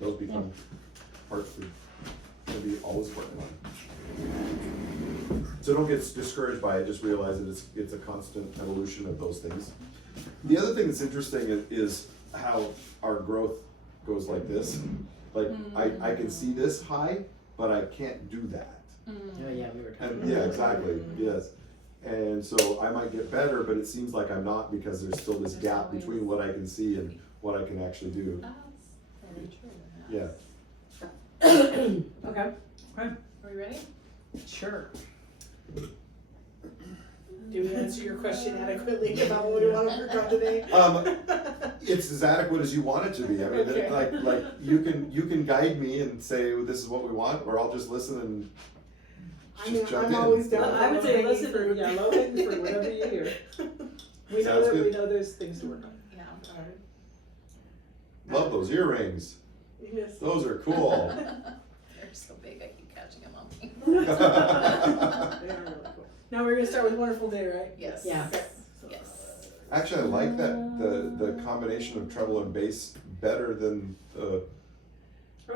those become parts we're gonna be always working on. So don't get discouraged by it, just realize that it's a constant evolution of those things. The other thing that's interesting is how our growth goes like this. Like, I can see this high, but I can't do that. Oh yeah, we were talking And about yeah, that. exactly, yes. And so I might get better, but it seems like I'm not, because there's still this There's gap always- between what I can see and what I can actually do. That's very true. Yeah. Okay, Are we ready? sure. Do we answer your question adequately about what we want to work on today? It's as adequate as you want it to be. I mean, Okay. like you can guide me and say, well, this is what we want, or I'll just listen and just jump I'm in. always down. I would say for listen, low-hanging yeah, low hanging fruit, whatever you hear. We know Sounds that, we good. know there's things to work on. Yeah. Alright. Love those earrings. Yes. Those are cool. They're so big, I keep catching them on me. They are really cool. Now we're gonna start with Wonderful Day, right? Yes. Yeah. Okay. So, Yes. Actually, I like that the combination of treble and bass better than Or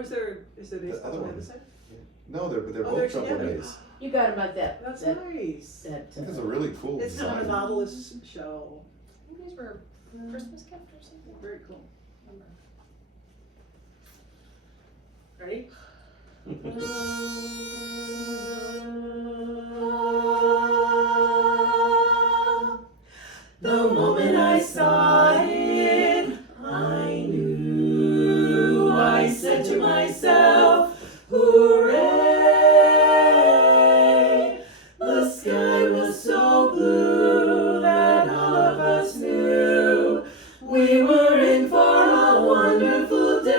is there bass The other on the one. other side? no, they're Oh, both they're treble together. bass. You got them like that. That's that, nice. that I think it's a really cool It's not a design. Nautilus shell. I think these were Christmas gift or something. Very cool. Remember. Ready? The moment I saw it, I knew. I said to myself, hooray! The sky was so blue that all of us knew we were in for a wonderful day.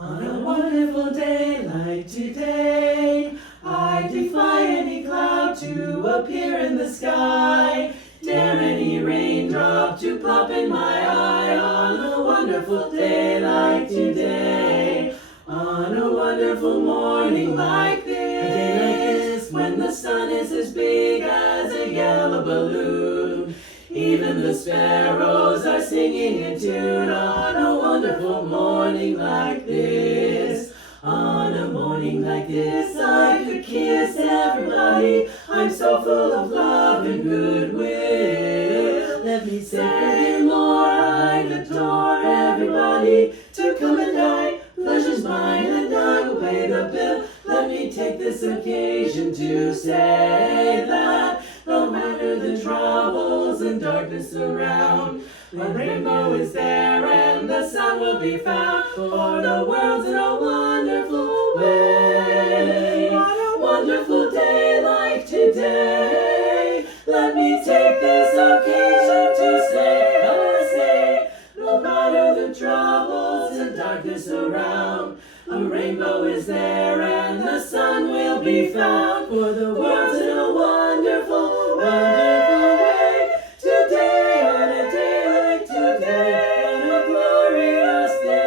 On a wonderful day like today, I defy any cloud to appear in the sky. Dare any raindrop to plop in my eye. On a wonderful day like today, on a wonderful morning like this, a day like this, when the sun is as big as a yellow balloon. Even the sparrows are singing in tune on a wonderful morning like this. On a morning like this, I could kiss everybody. I'm so full of love and goodwill. Let me say more, I'd adore everybody to come and dine. Pleasure's mine and I will pay the bill. Let me take this occasion to say that no matter the troubles and darkness around, the rainbow is there and the sun will be found. For the world's in a wonderful way. On a wonderful day like today, let me take this occasion to say, no matter the troubles and darkness around, a rainbow is there and the sun will be found. For the world's in a wonderful, wonderful way. Today, on a day like today, on a glorious day.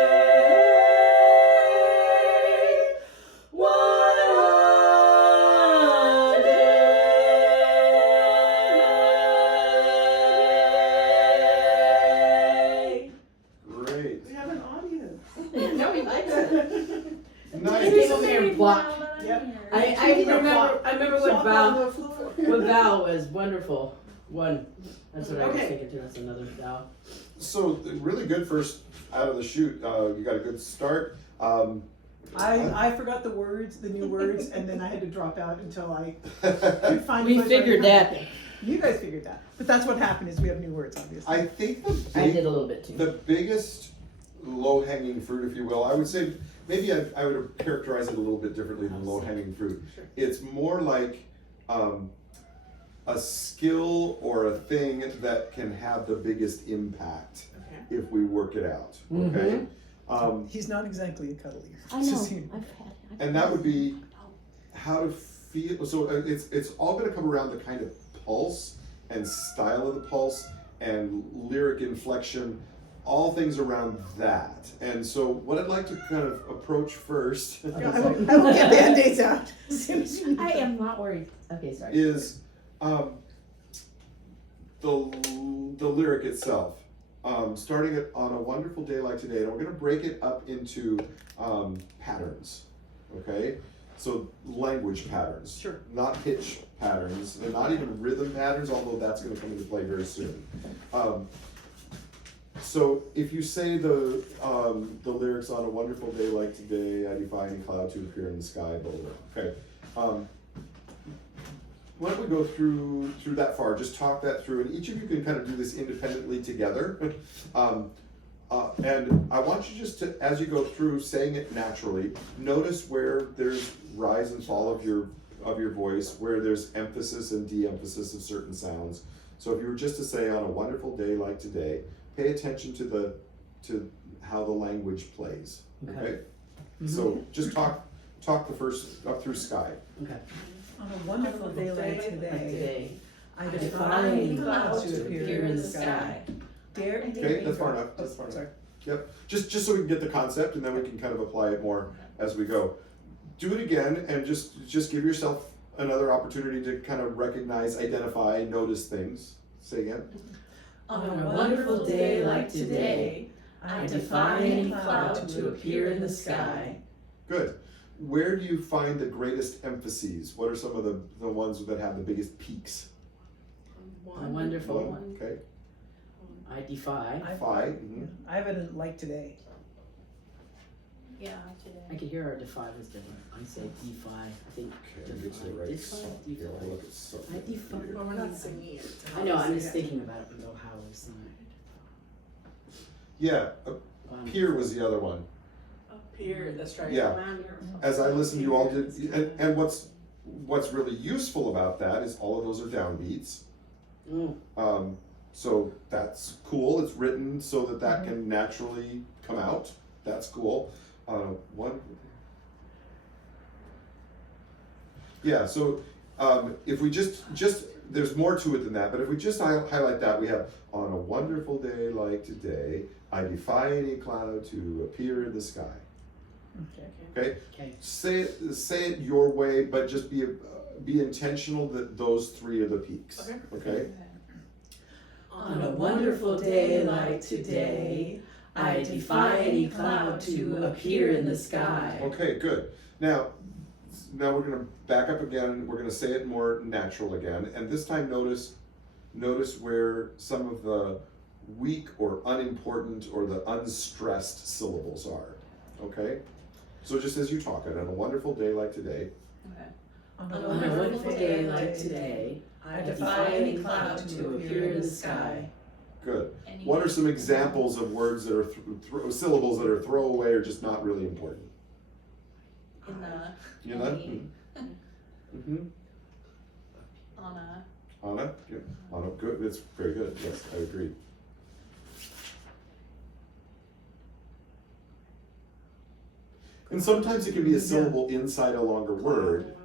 What a day. Great. We have an audience. No, he likes it. Nice. Came over here and blocked. Yep. I remember what Flop Val on the floor. what Val was wonderful. One. That's what I was Okay. thinking too. That's another Val. So really good first out of the chute. You got a good start. I forgot the words, the new words, and then I had to drop out until I could find. We my figured right that. You guys figured that, but that's what happened is we have new words, obviously. I think I did a little bit too. the biggest low-hanging fruit, if you will, I would say, maybe I would characterize it a little bit differently than low-hanging fruit. Sure. It's more like a skill or a thing that can have the biggest impact Okay. if we work it out, okay? He's not exactly a cuddly. I Just know. so you know. I've had it. And that would be how to feel, so it's all gonna come around the kind of pulse and style of the pulse and lyric inflection, all things around that. And so what I'd like to kind of approach first I will get Band-Aids out as soon as you. I am not worried. Okay, sorry. is lyric itself. Starting it on a wonderful day like today, and we're going to break it up into patterns, okay? So language patterns, Sure. not pitch patterns, and not even rhythm patterns, although that's going to come into play very soon. So if you say the lyrics on a wonderful day like today, I defy any cloud to appear in the sky, blah, blah, blah. Okay. Why don't we go through that far, just talk that through, and each of you can kind of do this independently together. And I want you just to, as you go through saying it naturally, notice where there's rise and fall of your voice, where there's emphasis and de-emphasis of certain sounds. So if you were just to say on a wonderful day like today, pay attention to how the language plays. Okay? So just talk the first up through sky. Okay. On a wonderful day like today, I defy defy any any clouds to appear in the sky. Dare any Okay, that's far raindrop- enough. That's oh, far enough. sorry. Yep. Just so we can get the concept, and then we can kind of apply it more as we go. Do it again, and just give yourself another opportunity to kind of recognize, identify, notice things. Say again. On a wonderful day like today, I defy any cloud to appear in the sky. Good. Where do you find the greatest emphases? What are some of the ones that have the biggest peaks? Wonderful. One. Okay. I defy. Five. Mm-hmm. I have it in like today. Yeah, I today. could hear our defy was different. I say defy. I think Okay, let me get to the right defy. song. Here, I'll look at something I defy. here. Well, we're not singing it. I know. I'm just thinking about it and go how we sing Yeah, it. Pier was the other one. Up here, that's right. Yeah. As I listened, you all did, and what's really useful about that is all of those are downbeats. Mm. So that's cool. It's written so that can naturally come out. That's cool. One. Yeah. So if we just there's more to it than that. But if we just highlight that, we have on a wonderful day like today, I defy any cloud to appear in the sky. Okay. Okay. Say it your way, but just be intentional that those three are the peaks. Okay. On a wonderful day like today, I defy any cloud to appear in the sky. Okay, good. Now we're going to back up again. We're going to say it more natural again, and this time notice where some of the weak or unimportant or the unstressed syllables are. Okay. So just as you talk it, on a wonderful day like today. Okay. On a wonderful day like today, I defy any cloud to appear in the sky. Good. Any- What are some examples of words that are syllables that are throwaway or just not really important? In the. You know that? Mm-hmm. Anna. Anna? Yeah. Anna, good. That's very good. Yes, I agree. And sometimes it can be a syllable inside a longer word.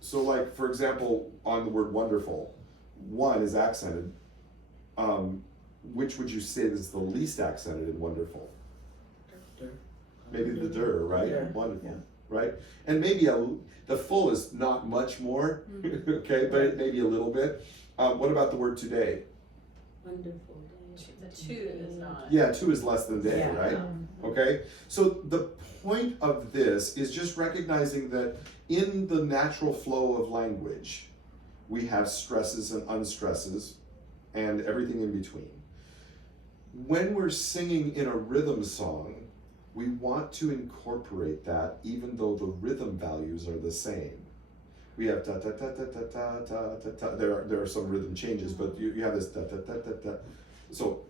So like, for example, on the word wonderful, one is accented. Which would you say is the least accented in wonderful? Maybe the der, right? Yeah. Wonderful, Yeah. right? And maybe the full is not much more, okay, but it maybe a little bit. What about the word today? Wonderful day. The two is not. Yeah, two is less than day, Yeah. right? Okay, so the point of this is just recognizing that in the natural flow of language, we have stresses and unstresses and everything in between. When we're singing in a rhythm song, we want to incorporate that even though the rhythm values are the same. We have ta ta ta ta ta ta ta ta ta. There are some rhythm changes, but you have this ta ta ta ta ta. So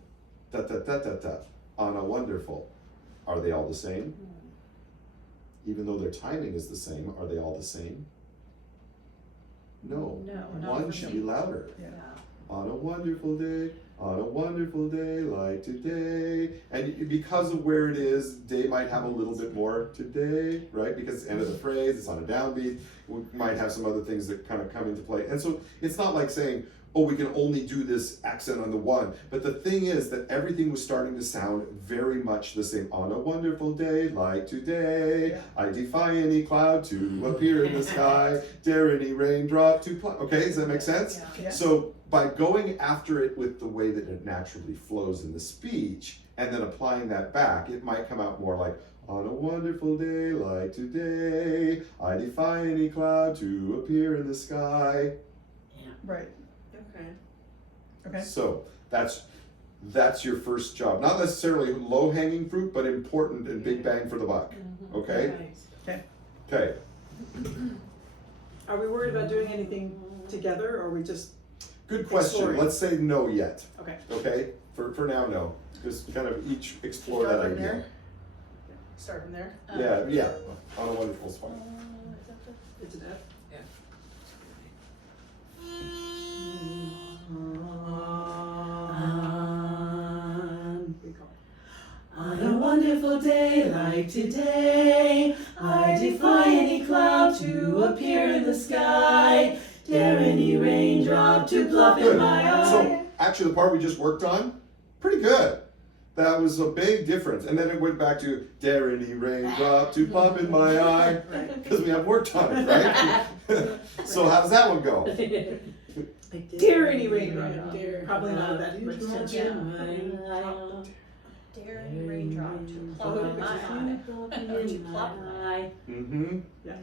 ta ta ta ta ta. On a wonderful. Are they all the same? Even though their timing is the same, are they all the same? No. No, not One for should me. be louder. Yeah. On a wonderful day like today. And because of where it is, day might have a little bit more today, right? Because it's the end of the phrase, it's on a downbeat. we might have some other things that kind of come into play. And so it's not like saying, oh, we can only do this accent on the one. But the thing is that everything was starting to sound very much the same. On a wonderful day like today, I defy any cloud to appear in the sky, dare any raindrop to okay, does that make sense? Yeah. Yeah. So by going after it with the way that it naturally flows in the speech, and then applying that back, it might come out more like, on a wonderful day like today, I defy any cloud to appear in the sky. Right. Okay. Okay. So that's your first job. Not necessarily low-hanging fruit, but important and big bang for the buck. Okay? Nice. Okay. Are we worried about doing anything together, or are we just Good question. Exploring. Let's say no yet. okay? Okay? For now, no. Just kind of each explore that Start from idea. there? Start from there? Yeah. On a wonderful spot. It's an F. On a wonderful day like today, I defy any cloud to appear in the sky, dare any raindrop to plop in Good. my eye. So actually the part we just worked on, pretty good. That was a big difference. And then it went back to dare any raindrop to plop in my eye. Because we have worked on it, right? So how does that one go? Dare any raindrop. Dare. Probably not that much tension. Dare any raindrop to plop in my eye. Or to plop in my eye. Mm-hmm. Yeah.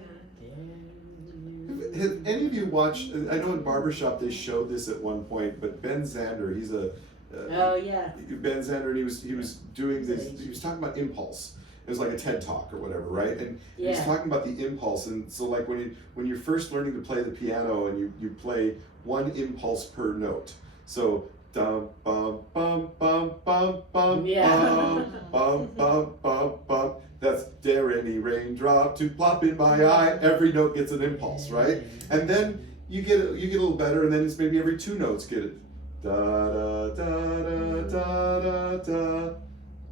Have any of you watched, I know in Barbershop they showed this at one point, but Ben Zander, he's a, Oh, yeah. Ben Zander, and he was doing this, he was talking about impulse. It was like a TED Talk or whatever, right? And he was Yeah. talking about the impulse, and so like when you're first learning to play the piano and you play one impulse per note. So dum bum bum bum bum bum Yeah. bum bum bum bum. That's dare any raindrop to plop in my eye. Every note gets an impulse, right? And then you get a little better, and then it's maybe every two notes get it. Da da da da da da da.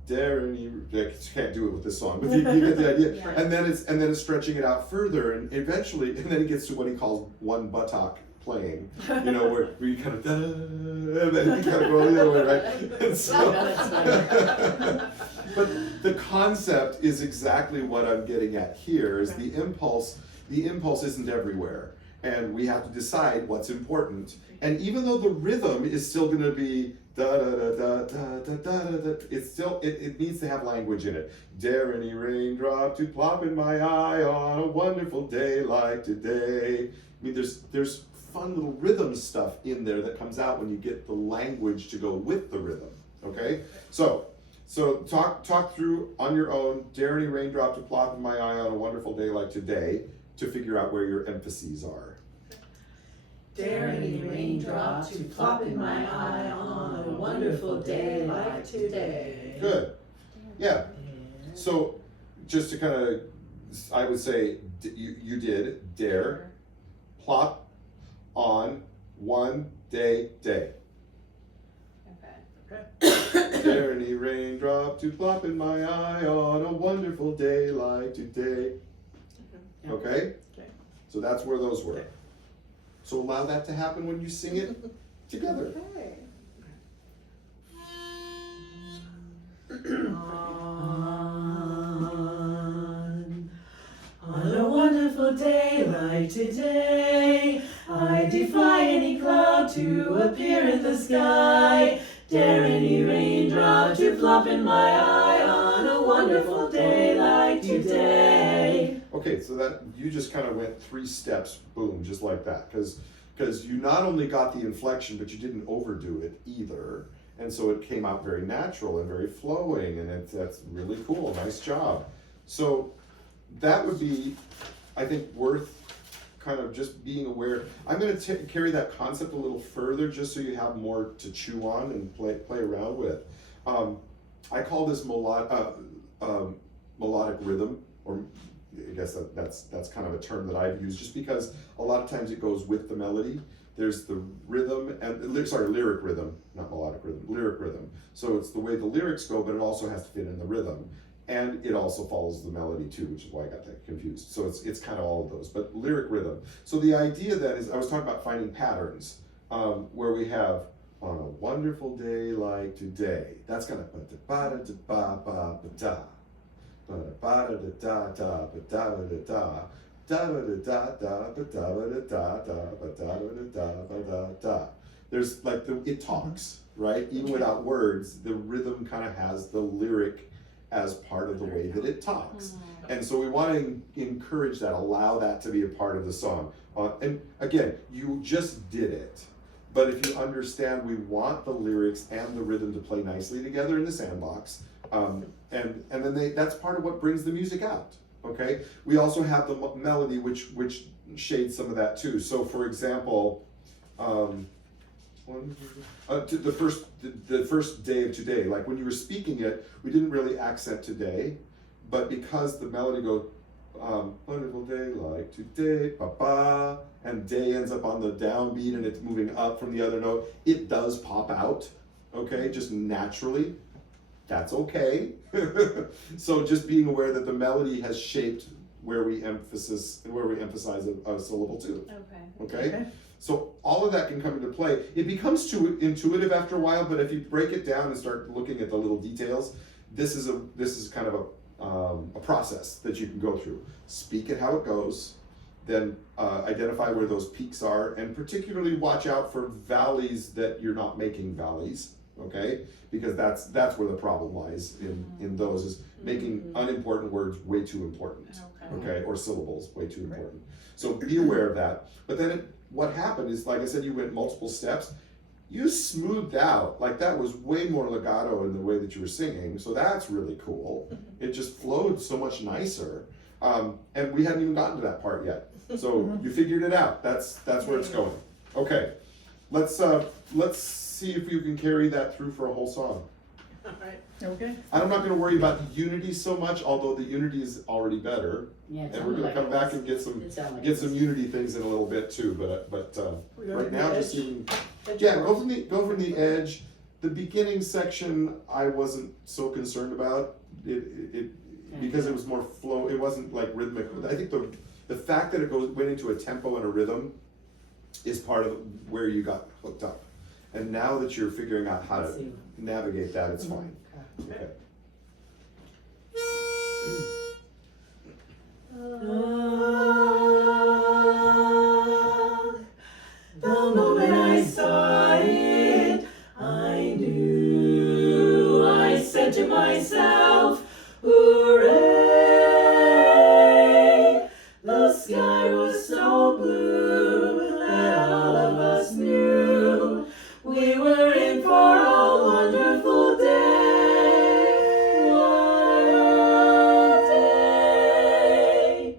Dare any, I can't do it with this song, but you get the idea. Yeah. And then it's stretching it out further, and eventually, and then it gets to what he calls one buttock playing. You know, where you kind of da, and then you kind of go the other way, right? And so, but the concept is exactly what I'm getting at here. Is the impulse isn't everywhere. And we have to decide what's important. And even though the rhythm is still going to be da da da da da da da da, it's still it needs to have language in it. Dare any raindrop to plop in my eye on a wonderful day like today. I mean, there's fun little rhythm stuff in there that comes out when you get the language to go with the rhythm. Okay, so talk through on your own. Dare any raindrop to plop in my eye on a wonderful day like today, to figure out where your emphases are. Dare any raindrop to plop in my eye on a wonderful day like today. Good. Yeah. So just to kind of, I would say you did dare, plop on one day. Okay. Dare any raindrop to plop in my eye on a wonderful day like today. Okay? Okay. So that's where those were. Okay. So allow that to happen when you sing it together. Okay. On a wonderful day like today, I defy any cloud to appear in the sky, dare any raindrop to plop in my eye on a wonderful day like today. Okay, so that you just kind of went 3 steps, boom, just like that, because you not only got the inflection, but you didn't overdo it either, and so it came out very natural and very flowing, and that's really cool. Nice job. So that would be, I think, worth kind of just being aware. I'm going to carry that concept a little further, just so you have more to chew on and play around with. I call this melodic rhythm, or I guess that's kind of a term that I've used, just because a lot of times it goes with the melody. There's the rhythm and lyric rhythm, not melodic rhythm, lyric rhythm. So it's the way the lyrics go, but it also has to fit in the rhythm. and it also follows the melody too, which is why I got that confused. So it's kind of all of those, but lyric rhythm. So the idea then is, I was talking about finding patterns, where we have on a wonderful day like today. That's gonna ba-da-ba-da-ba-ba-ba-da. Ba-da-ba-da-da-da-ba-da-ba-da-da. Da-da-da-da-da-ba-da-ba-da-da-ba-da-ba-da-da-ba-da-da. There's like it talks, right? Even without words, the rhythm kind of has the lyric as part of the way that it talks. And so we want to encourage that, allow that to be a part of the song. And again, you just did it. But if you understand, we want the lyrics and the rhythm to play nicely together in the sandbox. And then that's part of what brings the music out. Okay. We also have the melody, which shades some of that too. So for example, the first day of today, like when you were speaking it, we didn't really accent today, but because the melody goes, wonderful day like today, ba-ba, and day ends up on the downbeat and it's moving up from the other note, it does pop out, okay, just naturally. That's okay. So just being aware that the melody has shaped where we emphasize a syllable too. Okay? So all of that can come into play. It becomes too intuitive after a while, but if you break it down and start looking at the little details, this is kind of a process that you can go through. Speak it how it goes, then identify where those peaks are, and particularly watch out for valleys that you're not making valleys. Okay, because that's where the problem lies in those, is making unimportant words way too important. Okay, or syllables way too important. So be aware of that. But then what happened is, like I said, you went multiple steps. You smoothed out, like that was way more legato in the way that you were singing. So that's really cool. It just flowed so much nicer. And we hadn't even gotten to that part yet. So you figured it out. That's where it's going. Okay, let's see if you can carry that through for a whole song. Alright. Okay. I'm not going to worry about the unity so much, although the unity is already better. Yeah, it And we're sounded going to like come it back was. and get some It sounded like get it some was. unity things in a little bit too. But right now, just even go from the edge. The beginning section I wasn't so concerned about it because it was more flow. It wasn't like rhythmic. I think the fact that it went into a tempo and a rhythm is part of where you got hooked up. And now that you're figuring out how to navigate that, it's fine. Okay. The moment I saw it, I knew. I said to myself, hooray! The sky was so blue that all of us knew we were in for a wonderful day. What a day!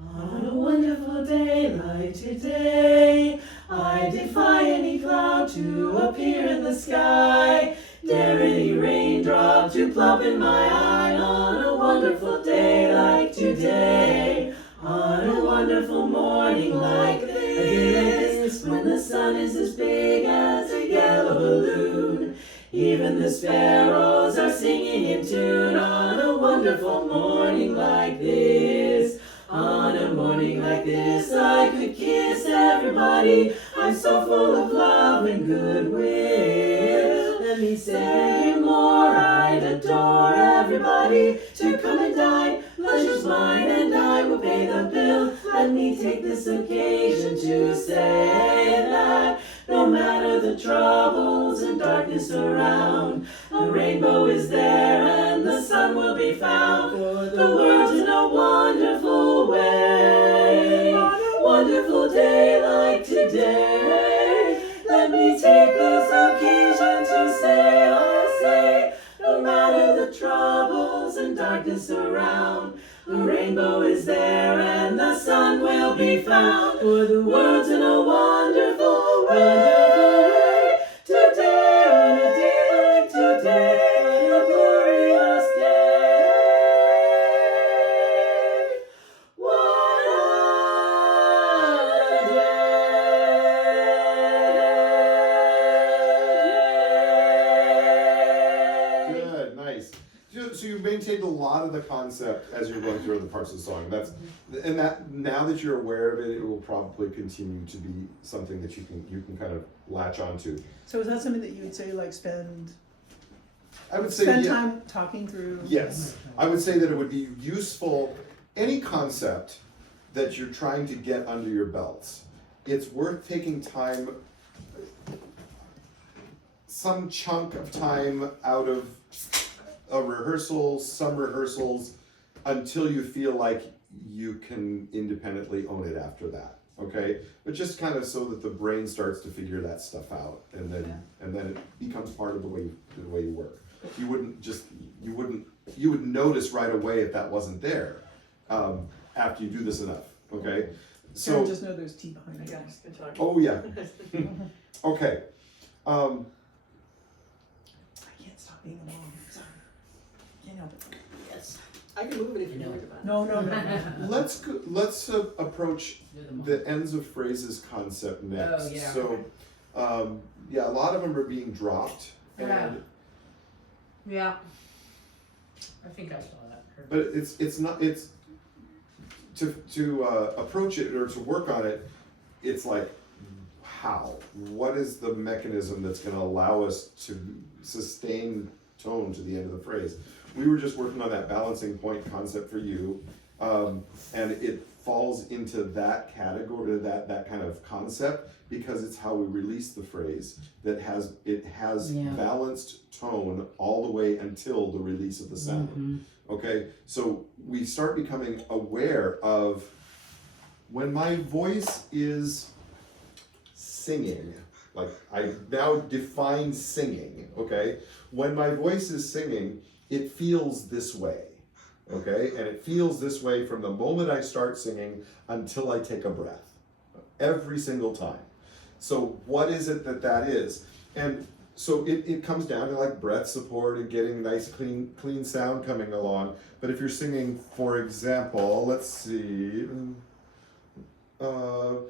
On a wonderful day like today, I defy any cloud to appear in the sky. Dare any raindrop to plop in my eye. On a wonderful day like today, on a wonderful morning like this, when the sun is as big as a yellow balloon, even the sparrows are singing in tune. On a wonderful morning like this, on a morning like this, I could kiss everybody. I'm so full of love and goodwill. Let me say more, I'd adore everybody to come and dine. Pleasure's mine and I will pay the bill. Let me take this occasion to say that no matter the troubles and darkness around, a rainbow is there and the sun will be found. For the world's in a wonderful way, wonderful day like today. Let me take this occasion to say, I say, no matter the troubles and darkness around, the rainbow is there and the sun will be found. For the world's in a wonderful way, today, on a day like today, on a glorious day. What a day! Good, nice. So you may maintained a lot of the concept as you're going through other parts of the song. That now that you're aware of it, it will probably continue to be something that you can kind of latch onto. So is that something that you would say, like, spend I would say time talking through? Yes, I would say that it would be useful. Any concept that you're trying to get under your belts, it's worth taking time, some chunk of time out of a rehearsal, some rehearsals, until you feel like you can independently own it after that. Okay, but just kind of so that the brain starts to figure that stuff out, and then it becomes part of the way you work. You would notice right away if that wasn't there after you do this enough. Okay, So so just know there's tea behind it. Yes, good talk. oh yeah, okay. I can't stop being a mom. Sorry. Can't help it. Yes. I can move it if you're worried about it. No. Let's approach Do them all. the ends of phrases concept next. Oh, yeah. So, yeah, a lot of them are being dropped, and Yeah. I think I saw that. but it's not to approach it or to work on it. It's like what is the mechanism that's going to allow us to sustain tone to the end of the phrase? We were just working on that balancing point concept for you, and it falls into that category, that kind of concept, because it's how we release the phrase that has Yeah. balanced tone all the way until the release of the sound. Mhm. Okay, so we start becoming aware of when my voice is singing, like I now define singing, okay? When my voice is singing, it feels this way, okay? And it feels this way from the moment I start singing until I take a breath, every single time. So what is it that is? And so it comes down to like breath support and getting nice clean sound coming along. But if you're singing, for example, let's see, let's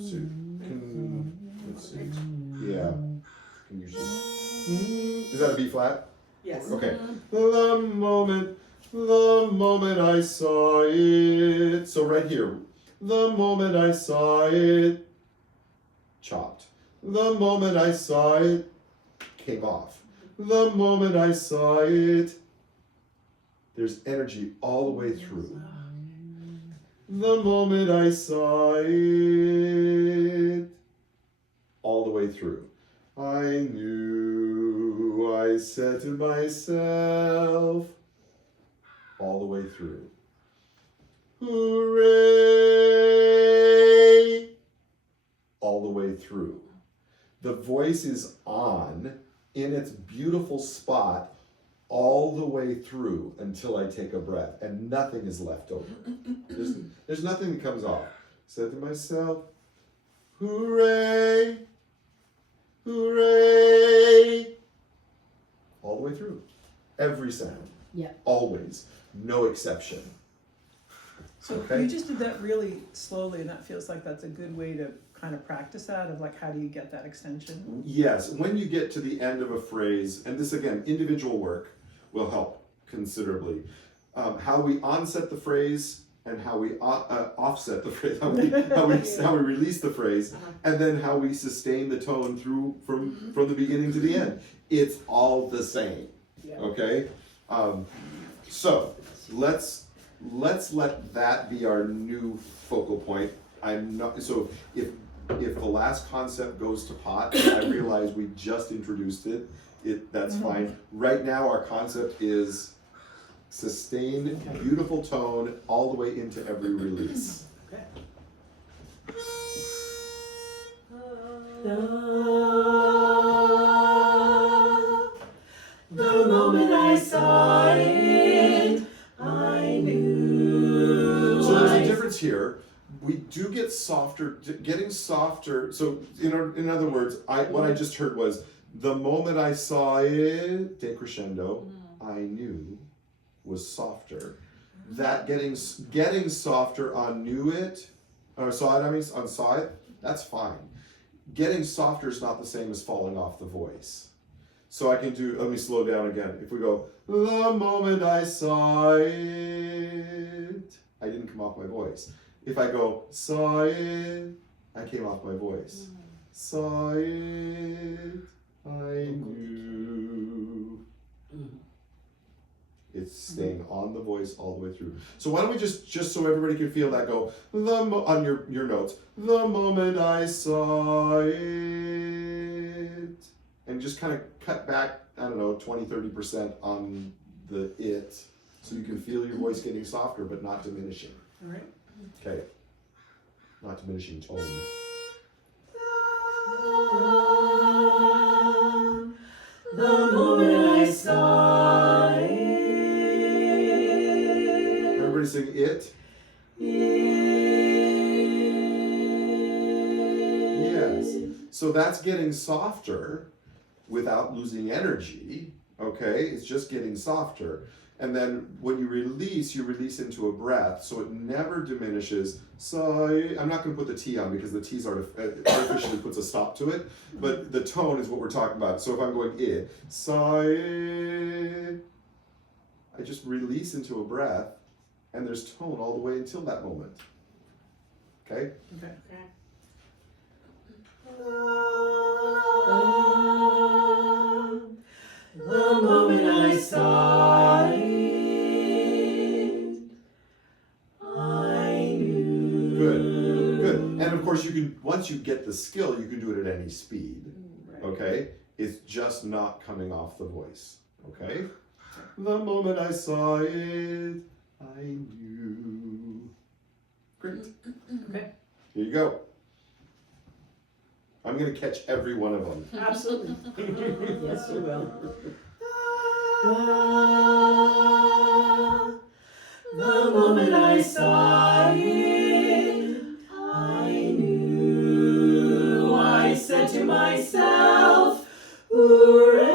see, yeah, can you see? Is that a B flat? Yes. Okay. The moment I saw it. So right here, the moment I saw it, chopped. The moment I saw it, came off. The moment I saw it, there's energy all the way through. The moment I saw it, all the way through. I knew, I said to myself, all the way through. Hooray! All the way through. The voice is on in its beautiful spot all the way through until I take a breath, and nothing is left over. There's nothing that comes off. Said to myself, hooray! Hooray! All the way through. Every sound. Yeah. Always. No exception. So Okay. you just did that really slowly, and that feels like that's a good way to kind of practice that, of like, how do you get that extension? Yes, when you get to the end of a phrase, and this again, individual work will help considerably. How we onset the phrase and how we offset the phrase, how we release the phrase, and then how we sustain the tone through from the beginning to the end. It's all the same. Yeah. Okay, so let's let that be our new focal point. I'm not so if the last concept goes to pot, I realize we just introduced it. That's fine. Right now, our concept is sustained, beautiful tone all the way into every release. The moment I saw it, I knew. So there's a difference here. We do get softer, getting softer. So in other words, what I just heard was, the moment I saw it, decrescendo, I knew was softer. That getting softer on knew it, or saw it, I mean, on saw it, that's fine. Getting softer is not the same as falling off the voice. So I can do, let me slow down again. If we go, the moment I saw it, I didn't come off my voice. If I go, saw it, I came off my voice. Saw it, I knew. It's staying on the voice all the way through. So why don't we just so everybody can feel that, go, on your notes, the moment I saw it, and just kind of cut back, I don't know, 20-30% on the it, so you can feel your voice getting softer but not diminishing. All right. Okay. Not diminishing tone. The moment I saw it. Everybody sing it. Yes. So that's getting softer without losing energy. Okay, it's just getting softer. And then when you release into a breath, so it never diminishes. Sigh. I'm not going to put the T on because the T's artificially puts a stop to it, but the tone is what we're talking about. So if I'm going sigh, I just release into a breath, and there's tone all the way until that moment. Okay? Okay. The moment I saw it, I knew. Good. And of course you can, once you get the skill, you can do it at any speed. Right. Okay? It's just not coming off the voice. Okay? The moment I saw it, I knew. Great. Okay. Here you go. I'm going to catch every one of them. Absolutely. Yes, you will. The moment I saw it, I knew. I said to myself, hooray!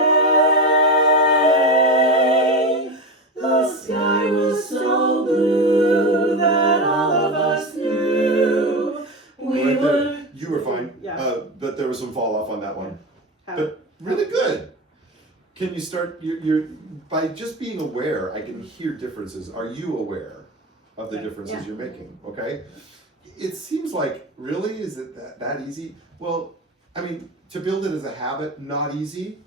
The sky was so blue that all of us knew we Right were. there. You were fine. Yeah. But there was some fall off on that one. How- But really good. Can you start, you're by just being aware, I can hear differences. Are you aware of the differences Yeah. you're making? Okay? It seems like, really, is it that easy? Well, I mean, to build it as a habit, not easy.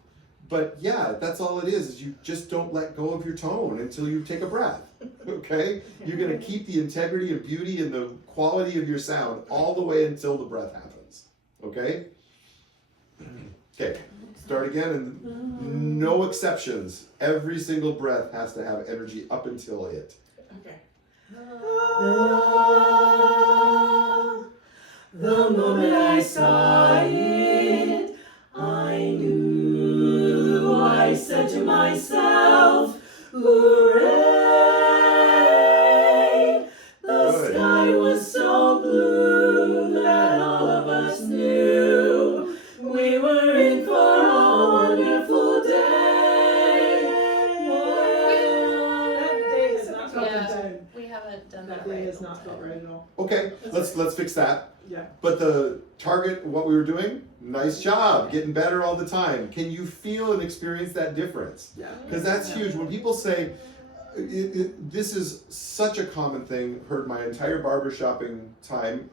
But yeah, that's all it is you just don't let go of your tone until you take a breath. Okay? You're gonna keep the integrity and beauty and the quality of your sound all the way until the breath happens. Okay? Okay, start again, and no exceptions. Every single breath has to have energy up until it. Okay. The moment I saw it, I knew. I said to myself, hooray! The Good. sky was so blue that all of us knew we were in for a wonderful day. That day has not felt Yeah. right. We haven't done That that day right. has not felt right at all. Okay, let's fix that. Yeah. But the target, what we were doing, nice job, getting better all the time. Can you feel and experience that difference? Yeah. Because that's huge. When people say, this is such a common thing, heard my entire barbershopping time,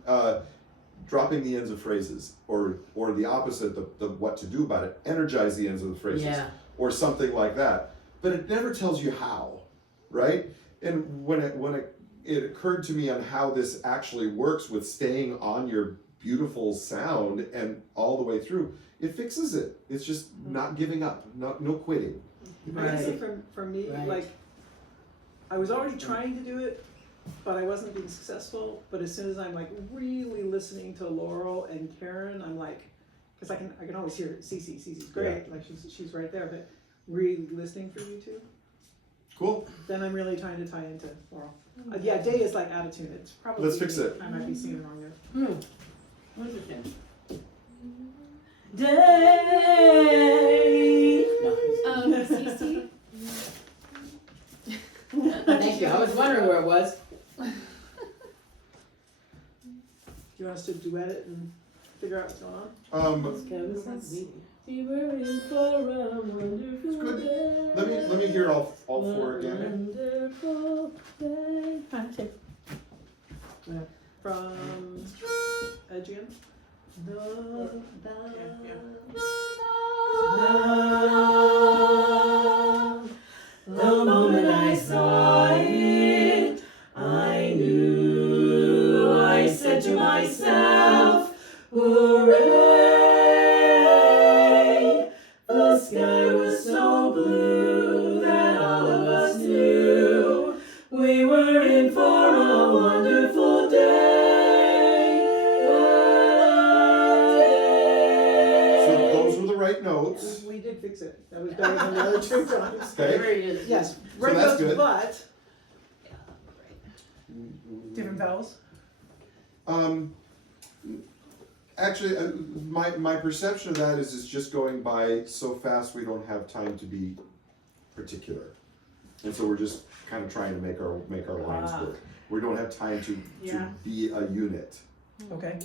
dropping the ends of phrases, or the opposite, the what to do about it, energize the ends of the phrases, Yeah. or something like that. But it never tells you how, right? And when it occurred to me on how this actually works with staying on your beautiful sound and all the way through, it fixes it. It's just not giving up, no quitting. I can say Right. for me, Right. like, I was already trying to do it, but I wasn't being successful. But as soon as I'm like really listening to Laurel and Karen, I'm like, because I can always hear Cece's great, like she's right there. But really listening for you two, Cool. then I'm really trying to tie into Laurel. Yeah, Day is like out of tune. It's probably Let's fix it. I might be singing wrong there. Interesting. Day. No. Cece? Thank you. I was wondering where it was. Do you want us to duet it and figure out what's going on? Um, Okay, what's that meeting? We were in for a wonderful It's good. day. Let me hear all four again. Wonderful day. From Aegean. The moment I saw it, I knew. I said to myself, hooray! The sky was so blue that all of us knew we were in for a wonderful day. So those were the right notes. We did fix it. That was better than the other two times. Okay. Very good. Yes, right that's notes, good. but different vowels. Actually, my perception of that is it's just going by so fast we don't have time to be particular, and so we're just kind of trying to make our lines work. We don't have time to Yeah. be a unit Okay.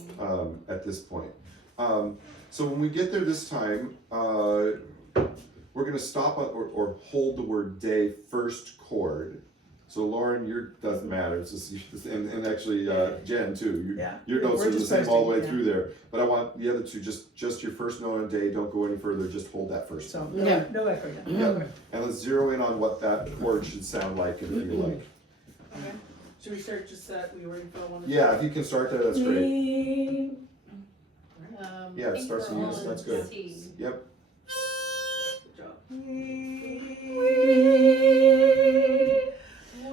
at this point. So when we get there this time, we're going to stop or hold the word day first chord. So Lauren, your doesn't matter. It's just, and actually Jen too. Yeah. Your notes We're are the just same all the way posting, through there. But I want the other two just your first note on day. Don't go any further. Just hold that first. So Yeah. no echo. Yeah. Yep. And let's zero in on what that chord should sound like and feel like. Okay. Should we start just that we were in for one? Yeah, if you can start that, that's great. Yeah, it think starts we're in all unison. That's in good. C. Yep. Good job.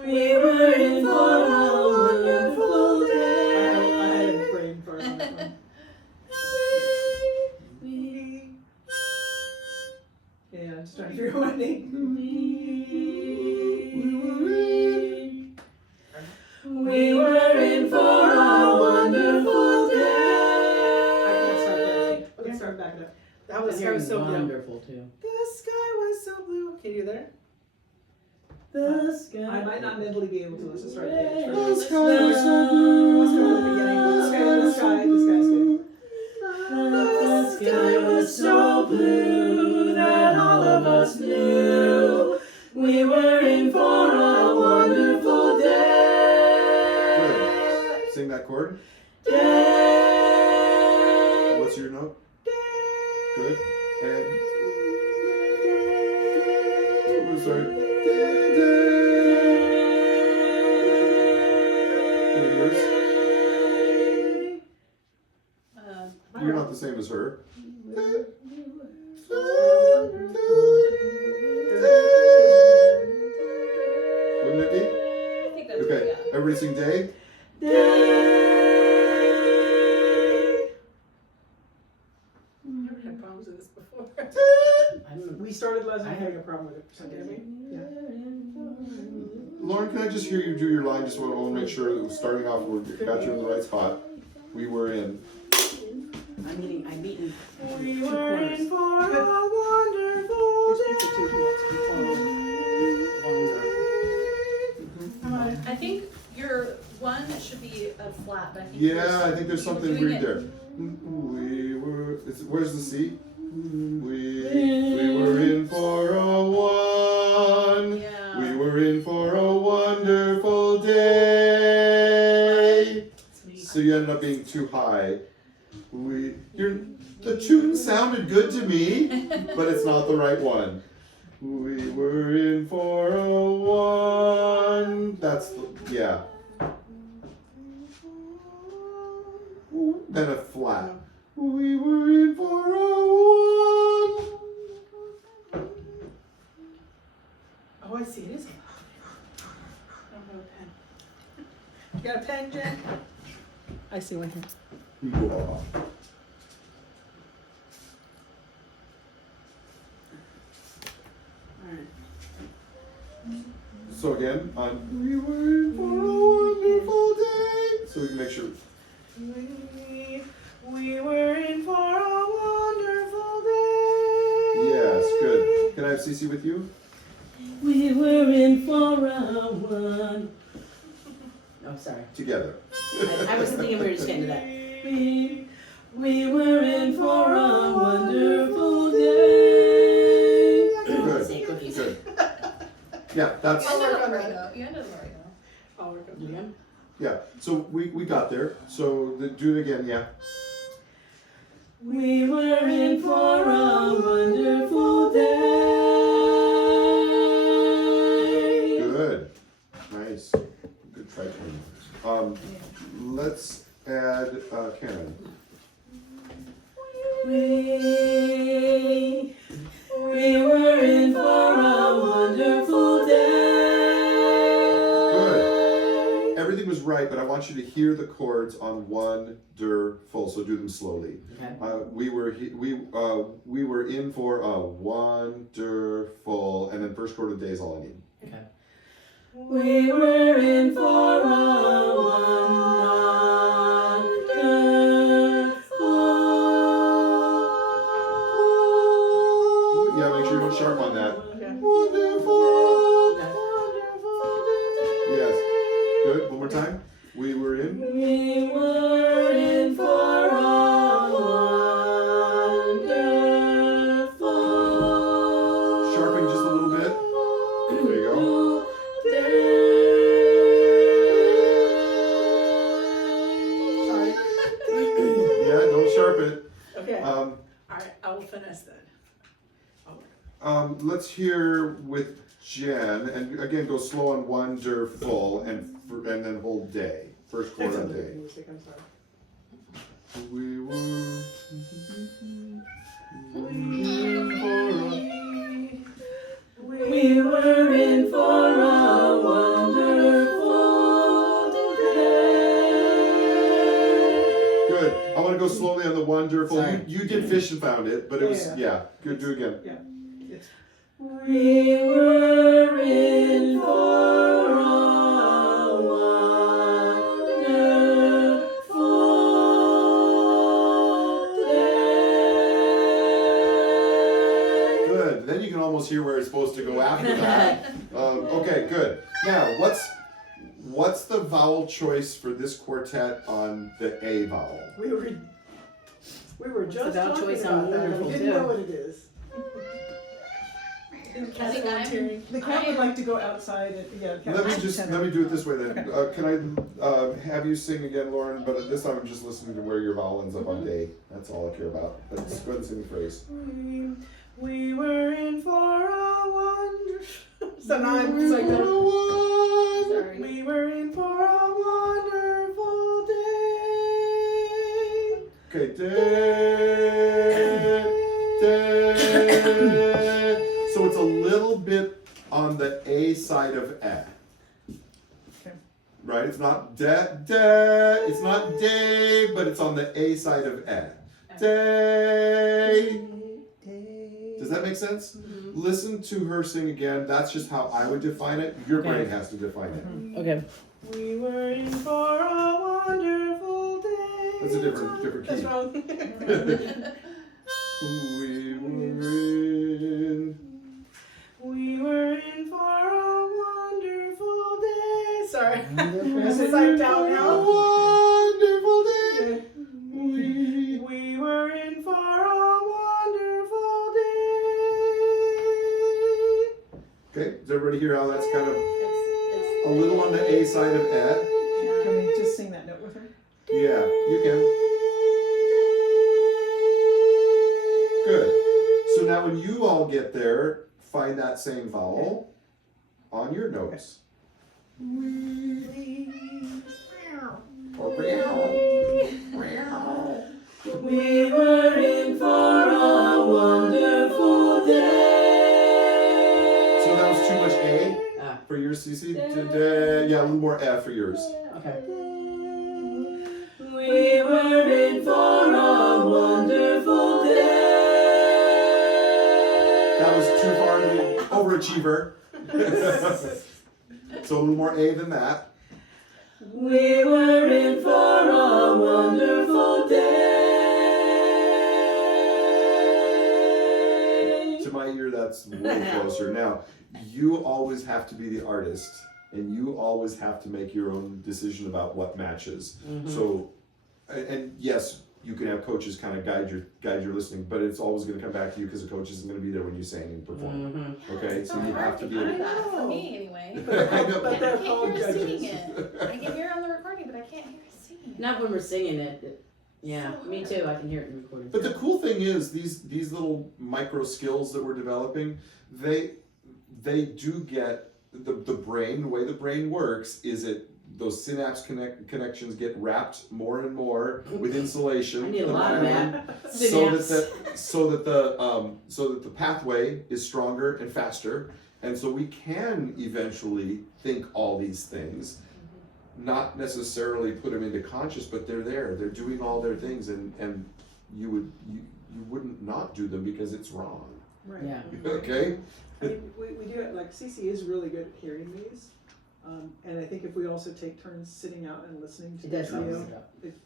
We were in for a wonderful I day. had a brain fart on that one. Yeah, I'm just trying to figure out what name. We were in for a wonderful I day. can't start that. Okay, start back it up. That was so blue. wonderful too. The sky was so blue. Can you there? The sky. I might not mentally be able to. Let's just start again. The Let's sky was so blue. go from the beginning. The sky's good. The sky was so blue that all of us knew we were in for a wonderful day. Good. Sing that chord. Day. What's your note? Good. And we'll start. And yours? You're not the same as her. Wouldn't it be? I think that's Okay. yeah. Everybody sing day. Day. Never had problems with this before. I don't know. We started last night having a problem with it for some reason. Lauren, can I just hear you do your line? Just want to make sure that starting off, we got you in the right spot. We were in. I'm eating We two were corners. in for a wonderful Just keep the two notes longer. I think your one should be a flat, but I think Yeah, yours- I think there's you were something doing weird it- there. We were. Where's the C? We were in for a one. Yeah. We were in for a wonderful day. So you ended up being too high. The tune sounded good to me, but it's not the right one. We were in for a one. Yeah. Then a flat. We were in for a one. Oh, I see. It is. I don't have a pen. You got a pen, Jen? I see one here. Yeah. Alright. So again, we were in for a wonderful day. So we can make sure. We were in for a wonderful day. Yes, good. Can I have Cece with you? We were in for a one. Oh, sorry. Together. I was thinking we were just getting to that. We were in for a wonderful day. That's I'll work on right that. now. You ended it right now. I'll work on You that. again? yeah. So we got there. So do it again. Yeah. We were in for a wonderful day. Good. Nice. Good try, Tony. Let's add Karen. We were in for a wonderful day. Good. Everything was right, but I want you to hear the chords on wonderful. So do them slowly. Okay. We were in for a wonderful, and then first chord of the day is all I need. Okay. We were in for a wonderful. Yeah, make sure you don't sharp on that. Okay. Wonderful. Yes. Good. One more time. We were in. We were in for a wonderful. Sharpening just a little bit. There you go. Sorry. Yeah, don't sharp it. Okay. Alright, I will finesse that. Let's hear with Jen, and again go slow on wonderful, and then hold day. First chord on day. Music, I'm sorry. We were. We were in for a wonderful day. Good. I want to go slowly on the wonderful. Sorry. You did fish and found it, but it was Yeah. Good. Do it again. We were in for a wonderful day. Good. Then you can almost hear where it's supposed to go after that. Okay. Good. Now, what's the vowel choice for this quartet on the A vowel? We were just vowel talking choice on about that, but wonderful, we didn't too. know what it is. The cat think volunteering. The cat would like to go outside and, yeah. cat Let me wants to let tender. me do it this way then. Can I have you sing again, Lauren? But this time I'm just listening to where your vowel ends up on day. That's all I care about. Let's go ahead and sing the phrase. We were in for a wonderful. So now I'm just like that. Sorry. We were in for a wonderful day. Okay, day, day. So it's a little bit on the A side of eh. Okay. Right? It's not de. It's not day, but it's on the A side of eh. Day. Does that make sense? Listen to her sing again. That's just how I would define it. Your Okay. brain has to define it. Okay. We were in for a wonderful day. That's a different key. That's wrong. We were in for a wonderful day. Sorry. This is like down now. Wonderful day. We were in for a wonderful day. Okay, does everybody hear how that's kind of It's a little on the A side of eh? Can we just sing that note with her? Yeah, you can. Good. So now when you all get there, find that same vowel on your notes. Or We were in for a wonderful day. So that was too much A Ah. for yours, Cece? Yeah, a little more F for yours. Okay. We were in for a wonderful day. That was too far to the overachiever. So a little more A than that. We were in for a wonderful day. To my ear, that's way closer. Now, you always have to be the artist, and you always have to make your own decision about what matches. So, and yes, you can have coaches kind of guide your listening, but it's always going to come back to you because the coach isn't going to be there when you sing and perform. Mm-hmm. Okay, It's so so you hard have to to be. do able- that for me anyway. I know. But I they're can't called hear her judges. singing it. I can hear it on the recording, but I can't hear her singing. Not when we're singing it. Yeah, So me hard. too. I can hear it in recording. But the cool thing is these little micro skills that we're developing, they do get the brain. The way the brain works is those synapse connections get wrapped more and more with insulation. I need a the lot of myelin, that. so that the pathway is stronger and faster, and so we can eventually think all these things, not necessarily put them into conscious, but they're there. They're doing all their things, and you wouldn't not do them because it's wrong. Right. Yeah. Okay. I mean, we do it, like Cece is really good at hearing these. And I think if we also take turns sitting out and listening to It the does help. trio,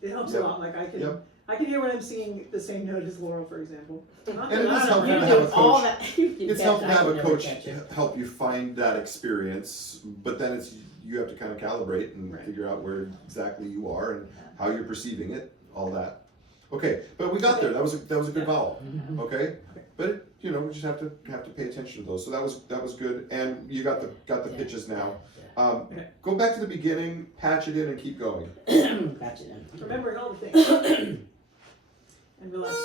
it helps Yep. a lot. Like Yep. I can hear when I'm singing the same note as Laurel, for example. And it is helpful You to do have a all coach. that. You can It's catch helpful it. to I have can a never coach catch it. help you find that experience, but then you have to kind of calibrate and Right. figure out where exactly you are and how you're perceiving it, all that. Okay, but we got there. That was a good vowel. Mhm. Okay, but we just have to pay attention to those. So that was good, and you got the pitches now. Okay. Go back to the beginning, patch it in, and keep going. Patch it in. Remembering all the things. And relax.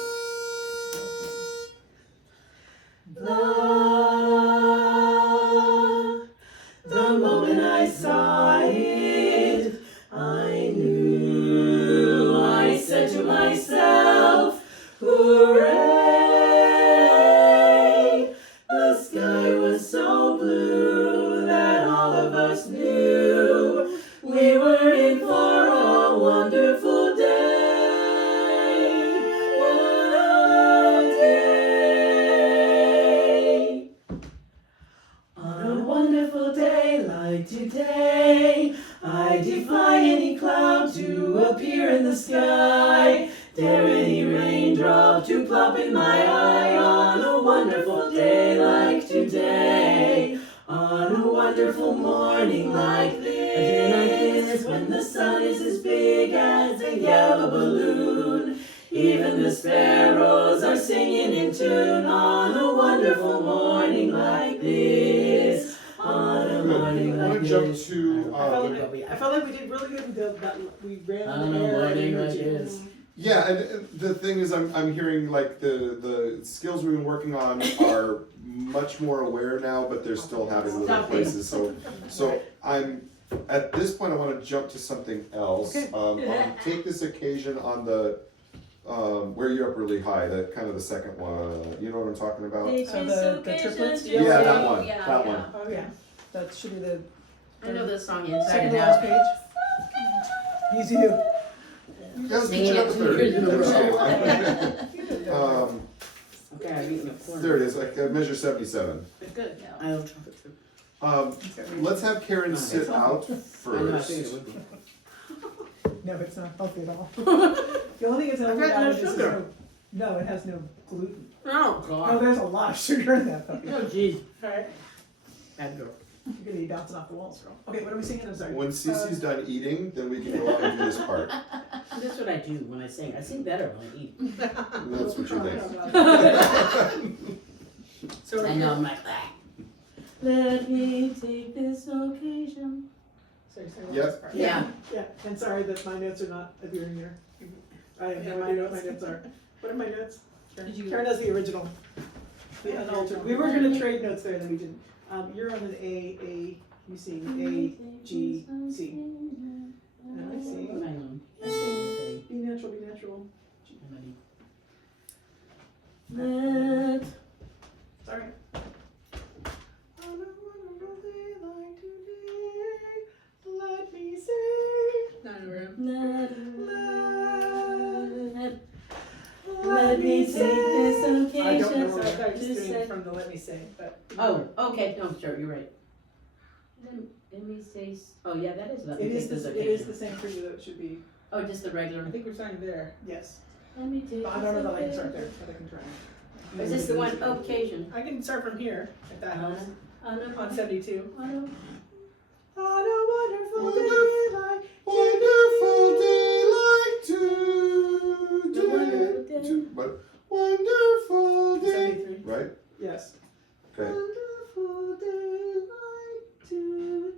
The moment I saw it, I knew. I said to myself, hooray! The sky was so blue that all of us knew we were in for a wonderful day. What a day! On a wonderful day like today, I defy any cloud to appear in the sky. Dare any raindrop to plop in my eye. On a wonderful day like today, on a wonderful morning like this, a day like this, when the sun is as big as a yellow balloon. Even the sparrows are singing in tune. On a wonderful morning like this, on a morning I like want to jump this. to. I felt like we did really good until that we ran On on a the air. morning like energy. this. Yeah, and the thing is, I'm hearing like the skills we've been working on are much more aware now, but they're still having little Stop it. places. So I'm at this point. I want to jump to something else. Okay. Take this occasion on the where you're up really high. That kind of the second one. You know what I'm talking about? So the triplets? Yeah, that one. Yeah, that yeah. one. Oh, yeah. That should be the I know this song inside second and to last out. page. Easy to. Yeah, let's Singing get it up to 2 years in a 30. Okay, I've eaten a corn. There it is. Like measure 77. Good. Yeah. I love trumpet too. Let's have Karen sit out I know, I first. figured it would be. No, it's not healthy at all. The only thing it's healthy I've got about no it is sugar. no, it has no gluten. Oh, Oh, God. there's a lot of sugar in that puppy. Oh, jeez. Alright, Bad girl. you're gonna be bouncing off the walls, girl. Okay, what are we singing? I'm sorry. When Cece's done eating, then we can go on and do this part. That's what I do when I sing. I sing better when I eat. That's what you think. So I know, I'm like, ah. Let me take this occasion. Sorry, Yep. last part. Yeah. Yeah, and sorry that my notes are not appearing here. I have no idea what my notes are. What are my notes? Did you- Karen has the original. The unaltered. We were gonna trade notes there, then we didn't. You're on an A, you sing A, G, C. And I sing, What am I on? be natural, be natural. Let Sorry. On a wonderful day like today, let me sing. Let me take this I don't occasion. know, I thought I was to doing say- it from the Let Me Sing, but. Oh, okay, no, sure, you're right. Let me say, oh yeah, that is let me It take is, this it is occasion. the same for you, though, it should be, Oh, just the I regular. think we're starting there, yes. Let me take But I don't know that I can start there, but I can try. Is this the one occasion? I can start from here, if that helps, On on 72. a On a wonderful day like Wonderful day like No, two, but wonderful day. 73. Right? Yes. Okay. Wonderful day like today.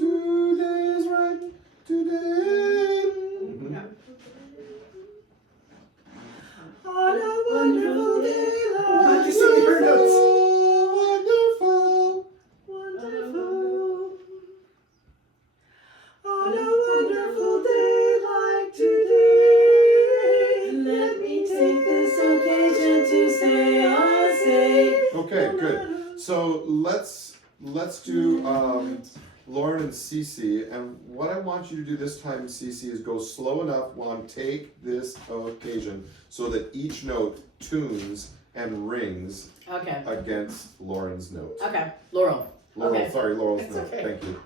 Today is right. Today. Mhm. Yeah. On a wonderful day Why like don't you sing her notes? Wonderful. wonderful. On a wonderful day like today, let me take this occasion to say, I say. Okay, good. So let's do Lauren and Cece, and what I want you to do this time, Cece, is go slow enough on take this occasion so that each note tunes and rings Okay. against Lauren's note. Okay. Laurel. Laurel, Okay. sorry, Laurel's It's note. okay. Thank you.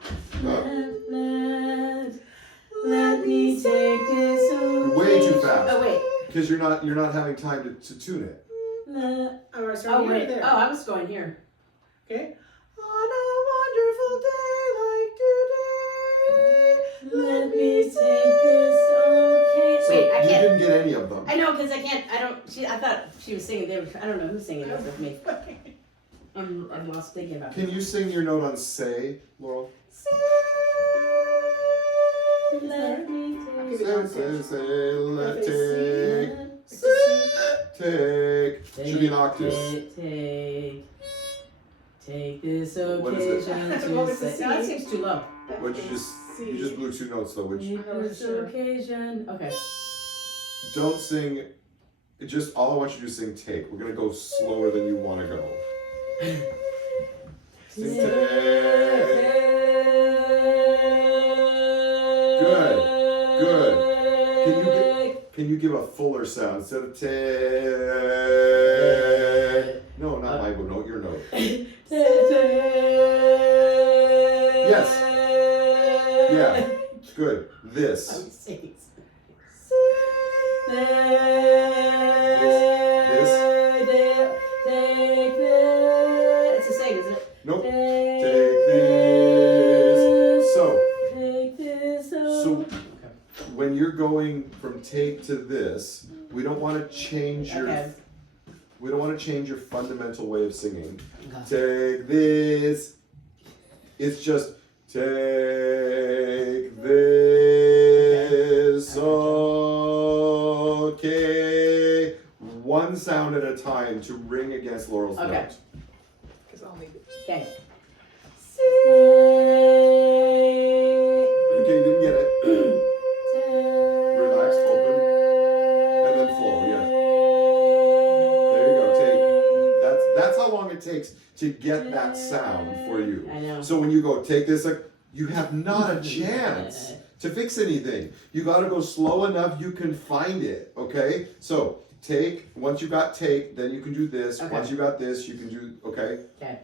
Let me take this occasion. Way too fast. Oh wait. Because you're not having time to tune it. Oh, so Oh you're wait. there. Oh, I was going here. Okay. On a wonderful day like today, let me take this occasion. Wait, I You can't. didn't get any of them. I know because I can't. I don't. I thought she was singing. They were. I don't know who's singing this with me. I'm lost thinking about Can it. you sing your note on say, Laurel? Let me I'll take give it Say, let take. Should be an octave. Take this What is it? occasion What to was the say. C? No, that seems too low. Which you just blew two notes though, which Take this occasion. Okay. don't sing. Just all I want you to do is sing take. We're gonna go slower than you want to go. Sing take. Good. Can you give a fuller sound instead of take? No, not my note. Your note. Yes. Yeah. Good. This. I'm singing. It's the same, isn't it? Nope. Take this. So when you're going from take to this, we don't want to change your Okay. we don't want to change your fundamental way of singing. Okay. Take this. It's just take this. Okay. One sound at a time to ring against Laurel's Okay. note. Because I'll need it. Okay. Okay, you didn't get it. Relax, open, and then flow. Yeah. There you go. Take. That's how long it takes to get that sound for you. I know. So when you go take this, you have not a chance to fix anything. You got to go slow enough you can find it. Okay. So take. Once you got take, then you can do this. Okay. Once you got this, you can do. Okay. Okay.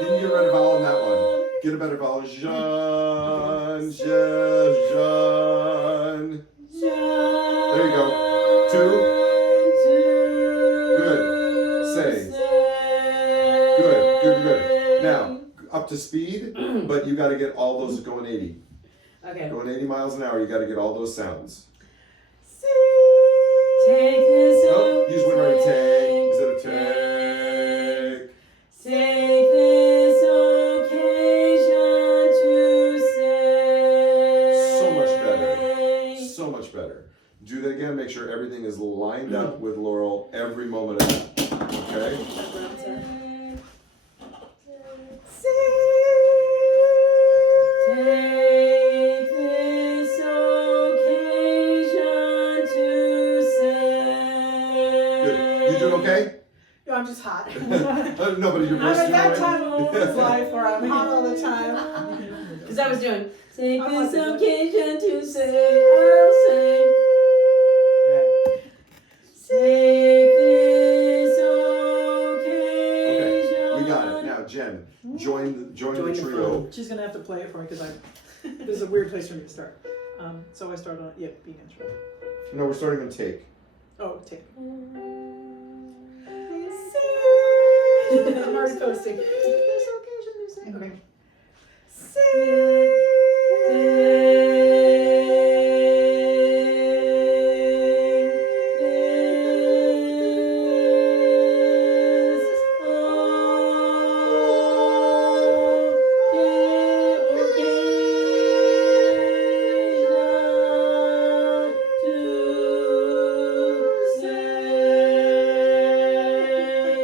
Didn't get rid of vowel in that one. Get a better vowel. Jean, Jean. There you go. Two. Good. Say. Good. Now, up to speed, but you got to get all those going 80. Okay. Going 80 miles an hour, you got to get all those sounds. Take this Oh, you just went right to take instead of take. Take this occasion to say. So much better. So much better. Do that again. Make sure everything is lined up with Laurel every moment of it. Okay? Take this occasion to say. Good. You doing okay? No, I'm just hot. No, but your I'm voice at doing that all time right? of his life where I'm hot all the time. Because I was doing. Take I this want to- occasion to say, I'll say. Take this occasion. We got it. Now, Jen, join Join the the trio. She's gonna have to play it for me because this is a weird place for me to start. So I start on B natural. No, we're starting on take. Oh, take. I'm already posting. Okay.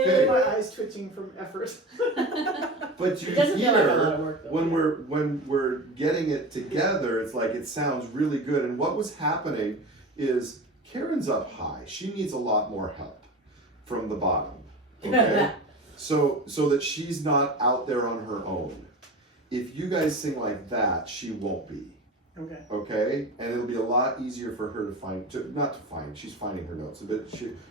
Okay. My eyes twitching from effort. But you It doesn't feel like a lot hear of work though. when we're getting it together, it's like it sounds really good. And what was happening is Karen's up high. She needs a lot more help from the bottom. Okay? so that she's not out there on her own. If you guys sing like that, she won't be. Okay. Okay? And it'll be a lot easier for her she's finding her notes, but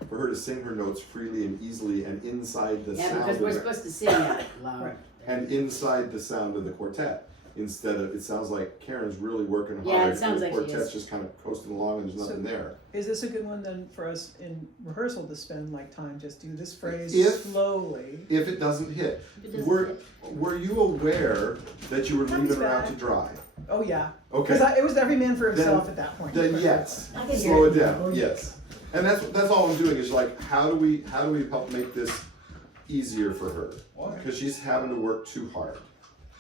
for her to sing her notes freely and easily and inside the Yeah, sound because we're of it. supposed to sing it loud. Right. And inside the sound of the quartet, instead of, it sounds like Karen's really working hard. Yeah, it sounds and the like she quartet's is. just kind of coasting along and there's nothing there. Is this a good one then for us in rehearsal to spend like time just do this phrase If- slowly? If it doesn't hit, It doesn't were fit. were you aware that you were Comes leaving her out back. to dry? Oh yeah, Okay, because it was every man for himself Then- at that point. then yes, I can slow hear it it. down. Yes, and that's all I'm doing is like how do we help make this easier for her because she's having to work too hard.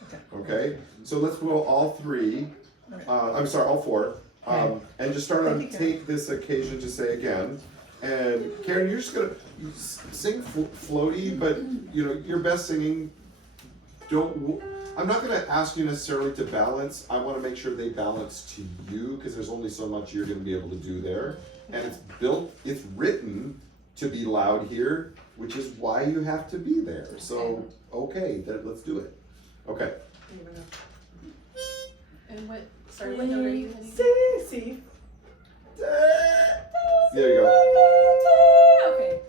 Okay. Okay, so let's go all three. Okay. I'm sorry, all four. And just start on Thank you, Karen. take this occasion to say again. And Karen, you're just gonna sing floaty, but you know your best singing. I'm not gonna ask you necessarily to balance. I want to make sure they balance to you because there's only so much you're gonna be able to do there. And it's written to be loud here, which is why you have to be there. So okay, let's do it. Okay. And what, sorry, what note are you hitting? See. There you go. Okay.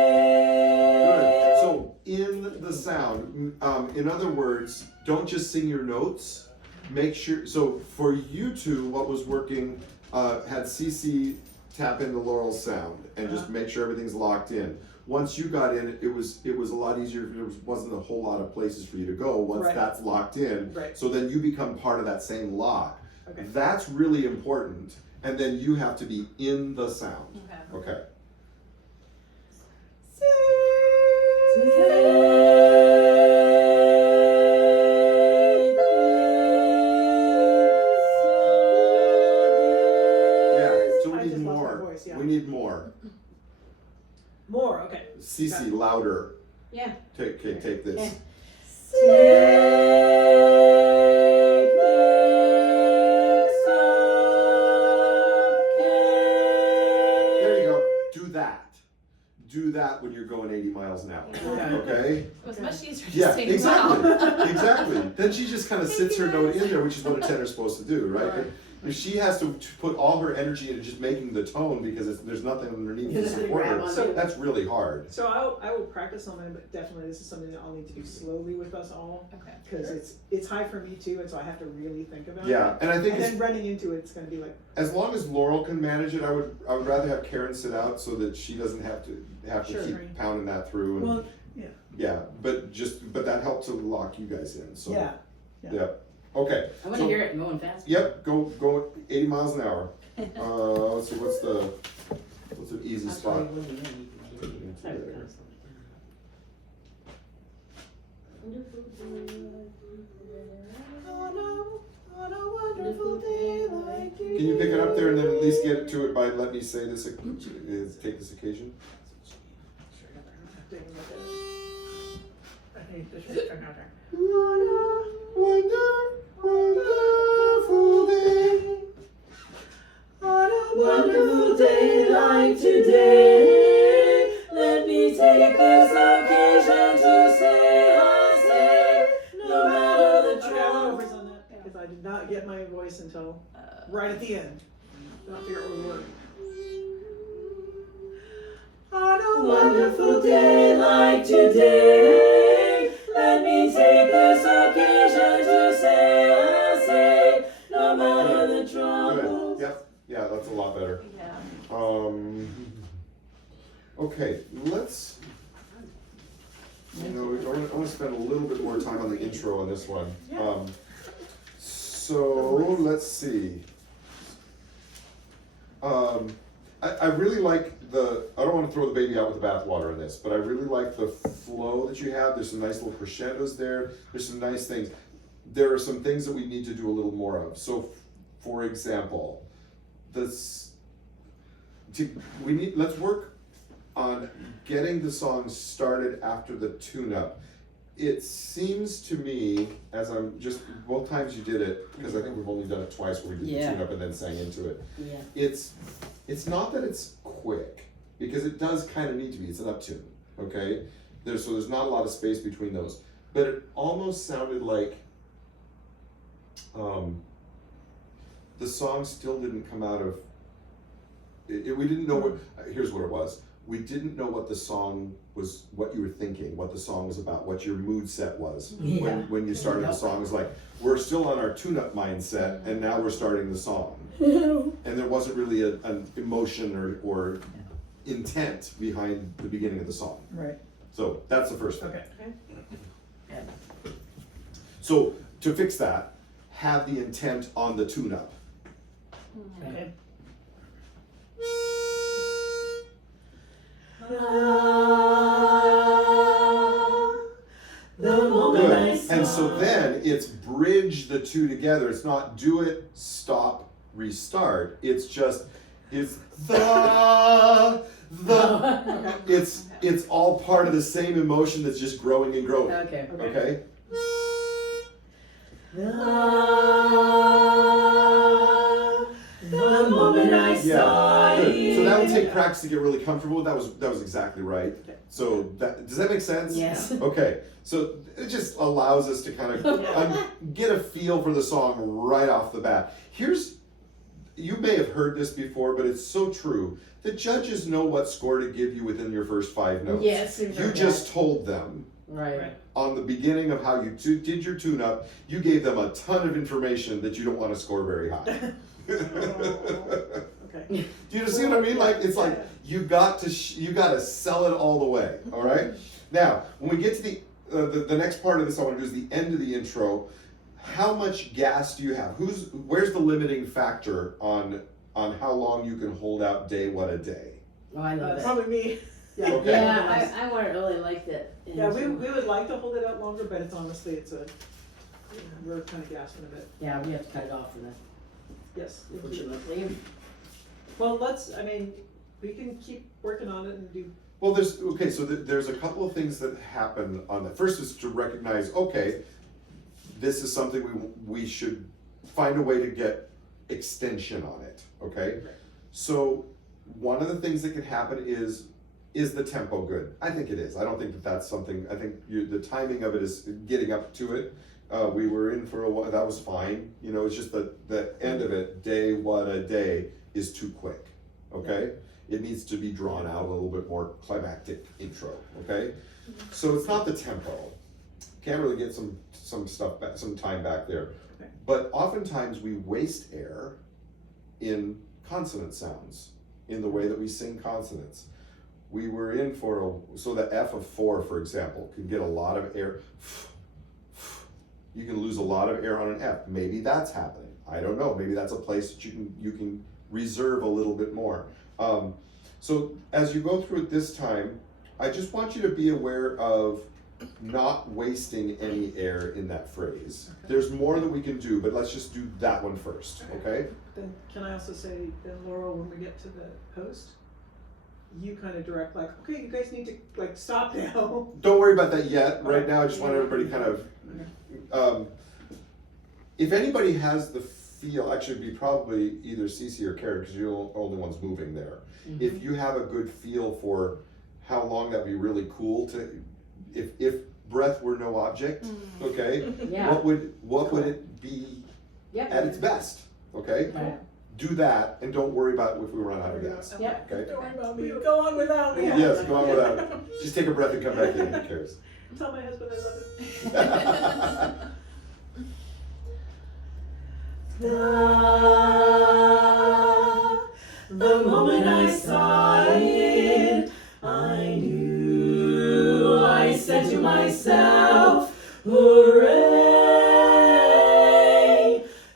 Good. So in the sound, in other words, don't just sing your notes. Make sure. So for you two, what was working had Cece tap into Laurel's sound and just make sure everything's locked in. Once you got in, it was a lot easier. There wasn't a whole lot of places for you to go once Right. that's locked in. Right. So then you become part of that same lock. Okay. That's really important. And then you have to be in the sound. Okay. Okay. Yeah. So we I need just lost my more. voice, yeah. We need more. More. Okay. Cece, louder. Yeah. Take this. Yeah. There you go. Do that. Do that when you're going 80 miles an hour. Okay. Okay? It was much easier to Yeah, sing exactly. loud. Exactly. Then she just kind of sits her note in there, which is what a tenor's supposed to do, right? Right. If she has to put all her energy into just making the tone because there's nothing underneath to support Grab her, on So- it. that's really hard. So I will practice on it, but definitely this is something that I'll need to do slowly with us all Okay. because it's high for me too, and so I have to really think about it. Yeah, and I think And it's, then running into it's going to be like, as long as Laurel can manage it, I would rather have Karen sit out so that she doesn't have to Sure. keep pounding that through. And, well, yeah, but that helped to lock you guys in. So yeah. yeah. Okay. I want So- to hear it going fast. Yep, go 80 miles an hour. Let's see, what's an easy spot? On a wonderful day like today. Can you pick it up there and then at least get to it by let me say this, take this occasion? I think this is another. Wonderful day. On a Wonderful day like today, let me take this occasion to say, I say, no matter the I got trouble. numbers on that because I did not get my voice until right at the end. Did not figure out what we were. On a Wonderful day like today, let me take this occasion to say, I say, no matter the Good. troubles. Yep. Yeah, that's a lot better. Yeah. Okay, let's. You know, I want to spend a little bit more time on the intro on this one. So let's see. I really like I don't want to throw the baby out with the bathwater in this, but I really like the flow that you have. There's some nice little crescendos there. There's some nice things. There are some things that we need to do a little more of. So, for example, let's work on getting the song started after the tune-up. It seems to me, as I'm just, both times you did it, because I think we've only done it twice where we did Yeah. the tune-up and then sang into it. Yeah. It's not that it's quick, because it does kind of need to be. It's an uptune, okay? So there's not a lot of space between those. But it almost sounded like the song still didn't come out of, we didn't know what, here's what it was. We didn't know what the song was, what you were thinking, what the song was about, what your mood set was. Yeah. When you started the song, it was like, we're still on our tune-up mindset, and now we're starting the song. And there wasn't really an emotion or intent behind the beginning of the song. Right. So that's the first thing. Okay. So to fix that, have the intent on the tune-up. Okay. The moment I Good. saw. And so then it's bridge the two together. It's not do it, stop, restart. It's just it's it's all part of the same emotion that's just growing and growing. Okay. Okay? The moment I Yeah. saw Good. you. So that'll take practice to get really comfortable with. That was exactly right. So does that make sense? Yes. Okay. So it just allows us to kind of get a feel for the song right off the bat. You may have heard this before, but it's so true. The judges know what score to give you within your first 5 notes. Yes. You just told them Right. on the beginning of how you did your tune-up, you gave them a ton of information that you don't want to score very high. Okay. Do you see what I mean? Like it's like you got to sell it all the way. All right. Now, when we get to the next part of this, I want to do is the end of the intro. How much gas do you have? Where's the limiting factor on how long you can hold out day what a day? Oh, I love it. Probably me. Yeah. Okay. Yeah, I really liked it. Yeah, we would like to hold it out longer, but it's honestly, we're kind of gasping a bit. Yeah, we have to cut it off for that, Yes. unfortunately. Well, we can keep working on it and do. Well, there's a couple of things that happen on that. First is to recognize, okay, this is something we should find a way to get extension on it, okay? So one of the things that can happen is the tempo good? I think it is. I don't think that's something, I think the timing of it is getting up to it. We were in for a while, that was fine. You know, it's just the end of it, day what a day, is too quick, okay? It needs to be drawn out a little bit more climactic intro, okay? So it's not the tempo. Can't really get some stuff back, some time back there. Okay. But oftentimes we waste air in consonant sounds, in the way that we sing consonants. We were in so the F of 4, for example, can get a lot of air. You can lose a lot of air on an F. Maybe that's happening. I don't know. Maybe that's a place that you can reserve a little bit more. So as you go through it this time, I just want you to be aware of not wasting any air in that phrase. Okay. There's more that we can do, but let's just do that one first, okay? Then can I also say, then Laurel, when we get to the post, you kind of direct like, okay, you guys need to like stop now. Don't worry about that yet. Right now, I just want everybody kind of, if anybody has the feel, actually it'd be probably either Cece or Karen, because you're the only ones moving there. Mm-hmm. If you have a good feel for how long that'd be really cool to, if breath were no object, okay? Yeah. What would it be Yep. at its best, okay? Right. do that and don't worry about if we run out of gas. Yep. Okay? Don't worry about me, go on without me. Yes, go on without it. Just take a breath and come back in, who cares? Tell my husband I love him. The moment I saw it, I knew, I said to myself, hooray!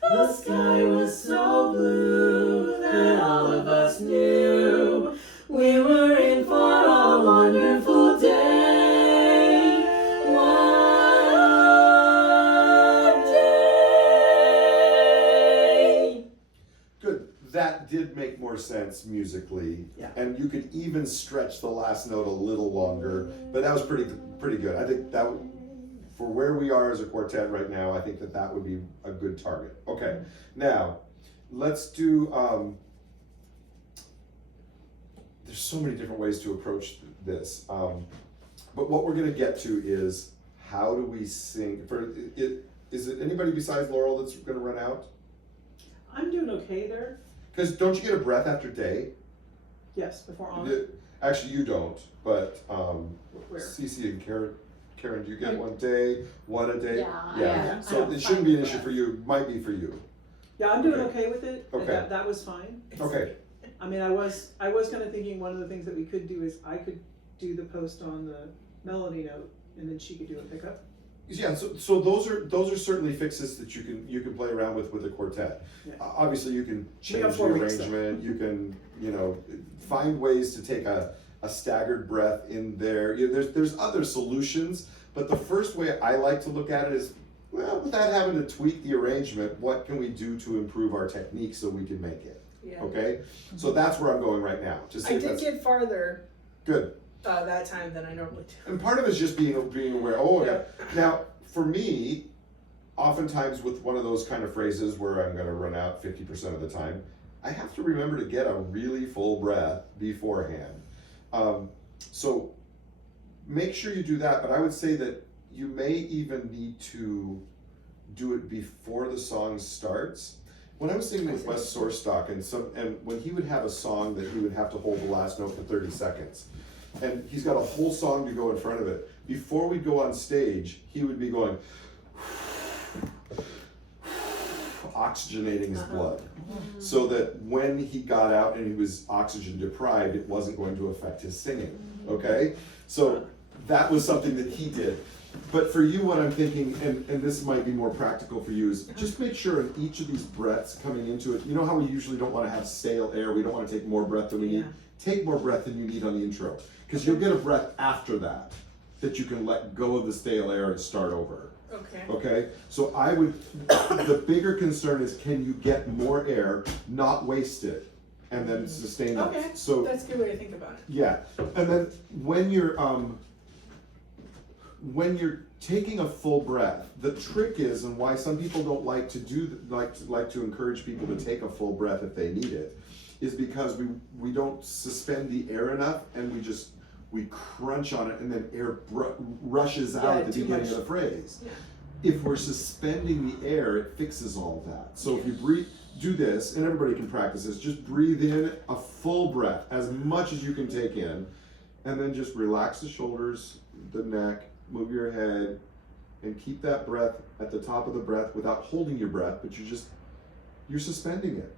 The sky was so blue that all of us knew we were in for a wonderful day. What a day! Good. That did make more sense musically. Yeah. And you could even stretch the last note a little longer, but that was pretty good. I think that for where we are as a quartet right now, I think that would be a good target. Okay. Now, let's do there's so many different ways to approach this. But what we're going to get to is how do we sing for it? Is it anybody besides Laurel that's going to run out? I'm doing okay there. Because don't you get a breath after day? Yes, before on. Actually, you don't, but Where? Cece and Karen, do you get one day, one a day? Yeah. So it shouldn't be an issue for you. Might be for you. Yeah, I'm doing Okay. okay with it. and Okay. That was fine. Okay. I mean, I was kind of thinking one of the things that we could do is I could do the post on the melody note, and then she could do a pickup. Yeah. So those are certainly fixes that you can play around with a quartet. Yeah. Obviously, you can We change got the 4 weeks, arrangement. You can find ways to take a staggered breath in there. There's other solutions, but the first way I like to look at it is, well, without having to tweak the arrangement, what can we do to improve our technique so we can make it? Yeah. Okay, so that's where I'm going right now. Just I did get farther good, that time than I normally do. and part of it is just being aware. Oh, okay. Now, for me, oftentimes with one of those kind of phrases where I'm going to run out 50% of the time, I have to remember to get a really full breath beforehand. So make sure you do that. But I would say that you may even need to do it before the song starts. When I was singing with Wes Sorstock, and when he would have a song that he would have to hold the last note for 30 seconds, and he's got a whole song to go in front of it. Before we go on stage, he would be going, oxygenating his blood, so that when he got out and he was oxygen deprived, it wasn't going to affect his singing. Okay, so that was something that he did. But for you, what I'm thinking, and this might be more practical for you, is just make sure in each of these breaths coming into it, you know how we usually don't want to have stale air, we don't want to take more breath than we need? Take more breath than you need on the intro, because you'll get a breath after that you can let go of the stale air and start over. Okay. Okay, so the bigger concern is, can you get more air, not waste it, and then sustain it? Okay. So That's a good way to think about it. yeah, and then when you're taking a full breath, the trick is, and why some people don't like to like to encourage people to take a full breath if they need it, is because we don't suspend the air enough, and we crunch on it, and then air rushes out at the beginning of the phrase. Yeah. If we're suspending the air, it fixes all of that. So if you do this, and everybody can practice this, just breathe in a full breath, as much as you can take in, and then just relax the shoulders, the neck, move your head, and keep that breath at the top of the breath without holding your breath, but you're suspending it.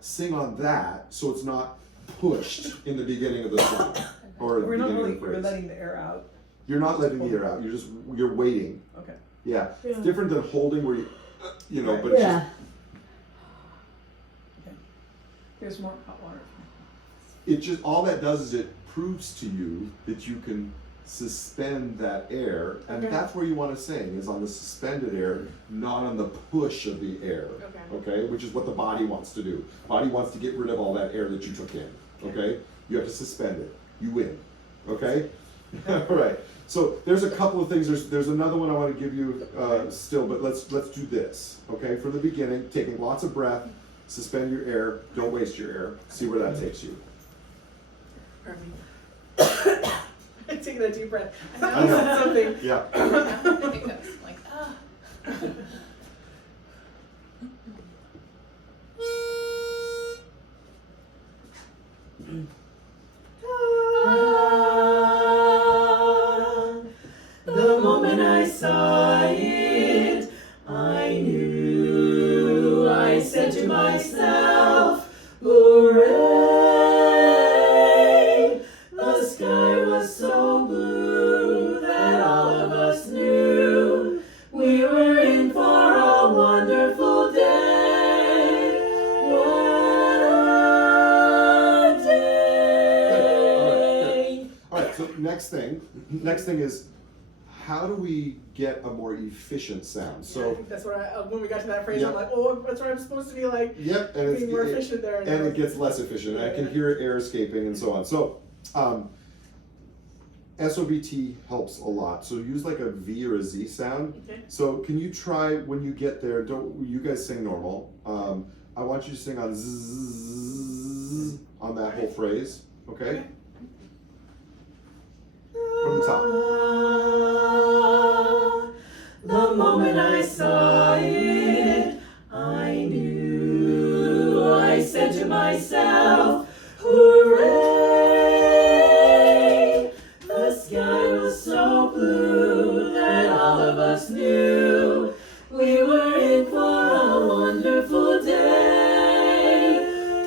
Sing on that, so it's not pushed in the beginning of the song, or the We're not beginning really, of the we're phrase. letting the air out. You're not letting the air out, you're waiting. Okay. Yeah, it's different than holding where but Yeah. Here's more hot water. all that does is it proves to you that you can suspend that air, and that's where you want to sing, is on the suspended air, not on the push of the air. Okay, which is what the body wants to do. Body wants to get rid of all that air that you took in. Okay, you have to suspend it. You win. Okay. All right. So there's a couple of things. There's another one I want to give you still, but let's do this. Okay, from the beginning, taking lots of breath, suspend your air, don't waste your air. See where that takes you. Taking a deep breath. I I know. know something. Yeah. I think that's like, moment I saw it, I knew. I said to myself, hooray! The sky was so blue that all of us knew we were in for a wonderful day. What a day! All right. So next thing is, how do we get a more efficient sound? I So think that's what when we got to that phrase, Yep. I'm like, oh, that's what I'm supposed to be like, yep, and being more it's efficient there. and it gets less efficient. I can hear air escaping and so on. So SOBT helps a lot. So use like a V or a Z sound. Okay. So can you try when you get there? Don't you guys sing normal? I want you to sing on zzz on that whole phrase. Okay. From the top. The moment I saw it, I knew. I said to myself, hooray! The sky was so blue that all of us knew we were in for a wonderful day.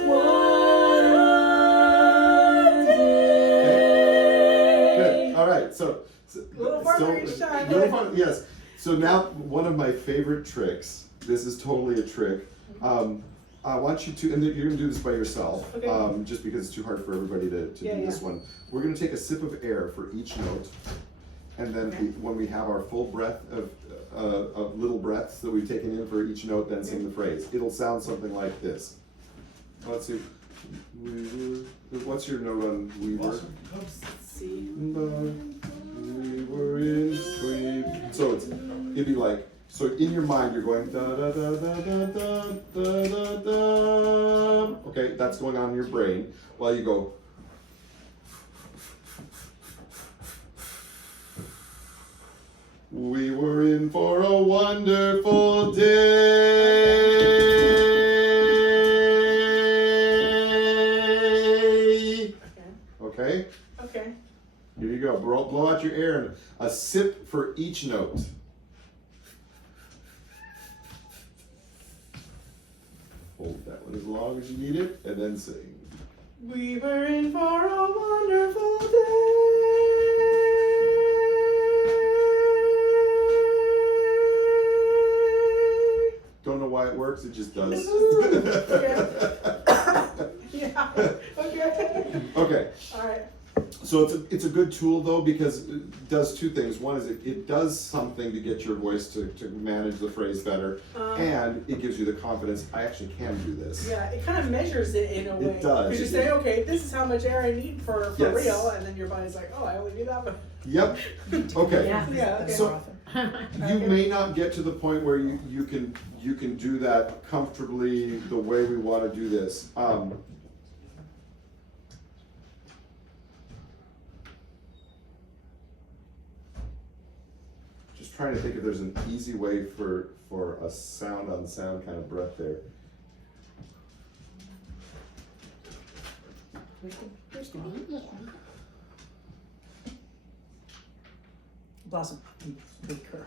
What a day! Good. All right. So Little farther each time. little farther, yes. So now one of my favorite tricks. This is totally a trick. I want you to, and you're gonna do this by yourself, Okay. just because it's too hard for everybody to Yeah, do this yeah. one. We're gonna take a sip of air for each note, and then Okay. when we have our full breath of little breaths that we've taken in for each note, then sing the phrase. It'll sound something like this. Let's see. What's your note on we were? See. We were in. So it'd be like, so in your mind you're going da da da da da da da da da. Okay, that's going on in your brain while you go. We were in for a wonderful day. Okay. Okay, Okay. here you go. Blow out your air and a sip for each note. Hold that one as long as you need it, and then sing. We were in for a wonderful day. Don't know why it works, it just does. Yeah. Okay. Okay, All right. so it's a good tool though because it does two things. One is it does something to get your voice to manage the phrase better, and it gives you the confidence, I actually can do this. Yeah, it kind of measures it in a way. It does. Because you say, okay, this is how much air I need for Yes. real, and then your body's like, oh, I only need that much. Yep, okay. Yeah. Yeah, okay. So you may not get to the point where you can do that comfortably the way we want to do this. Just trying to think if there's an easy way for a sound on sound kind of breath there. Where's the bee? Blossom, big curl.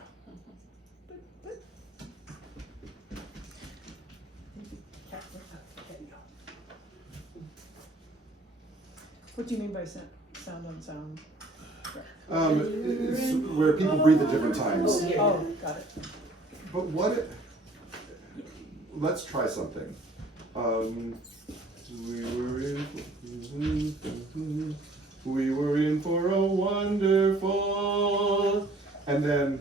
What do you mean by sound on sound? It's where people breathe at different times. Oh, here. Oh, got it. But let's try something. We were in for a wonderful, and then,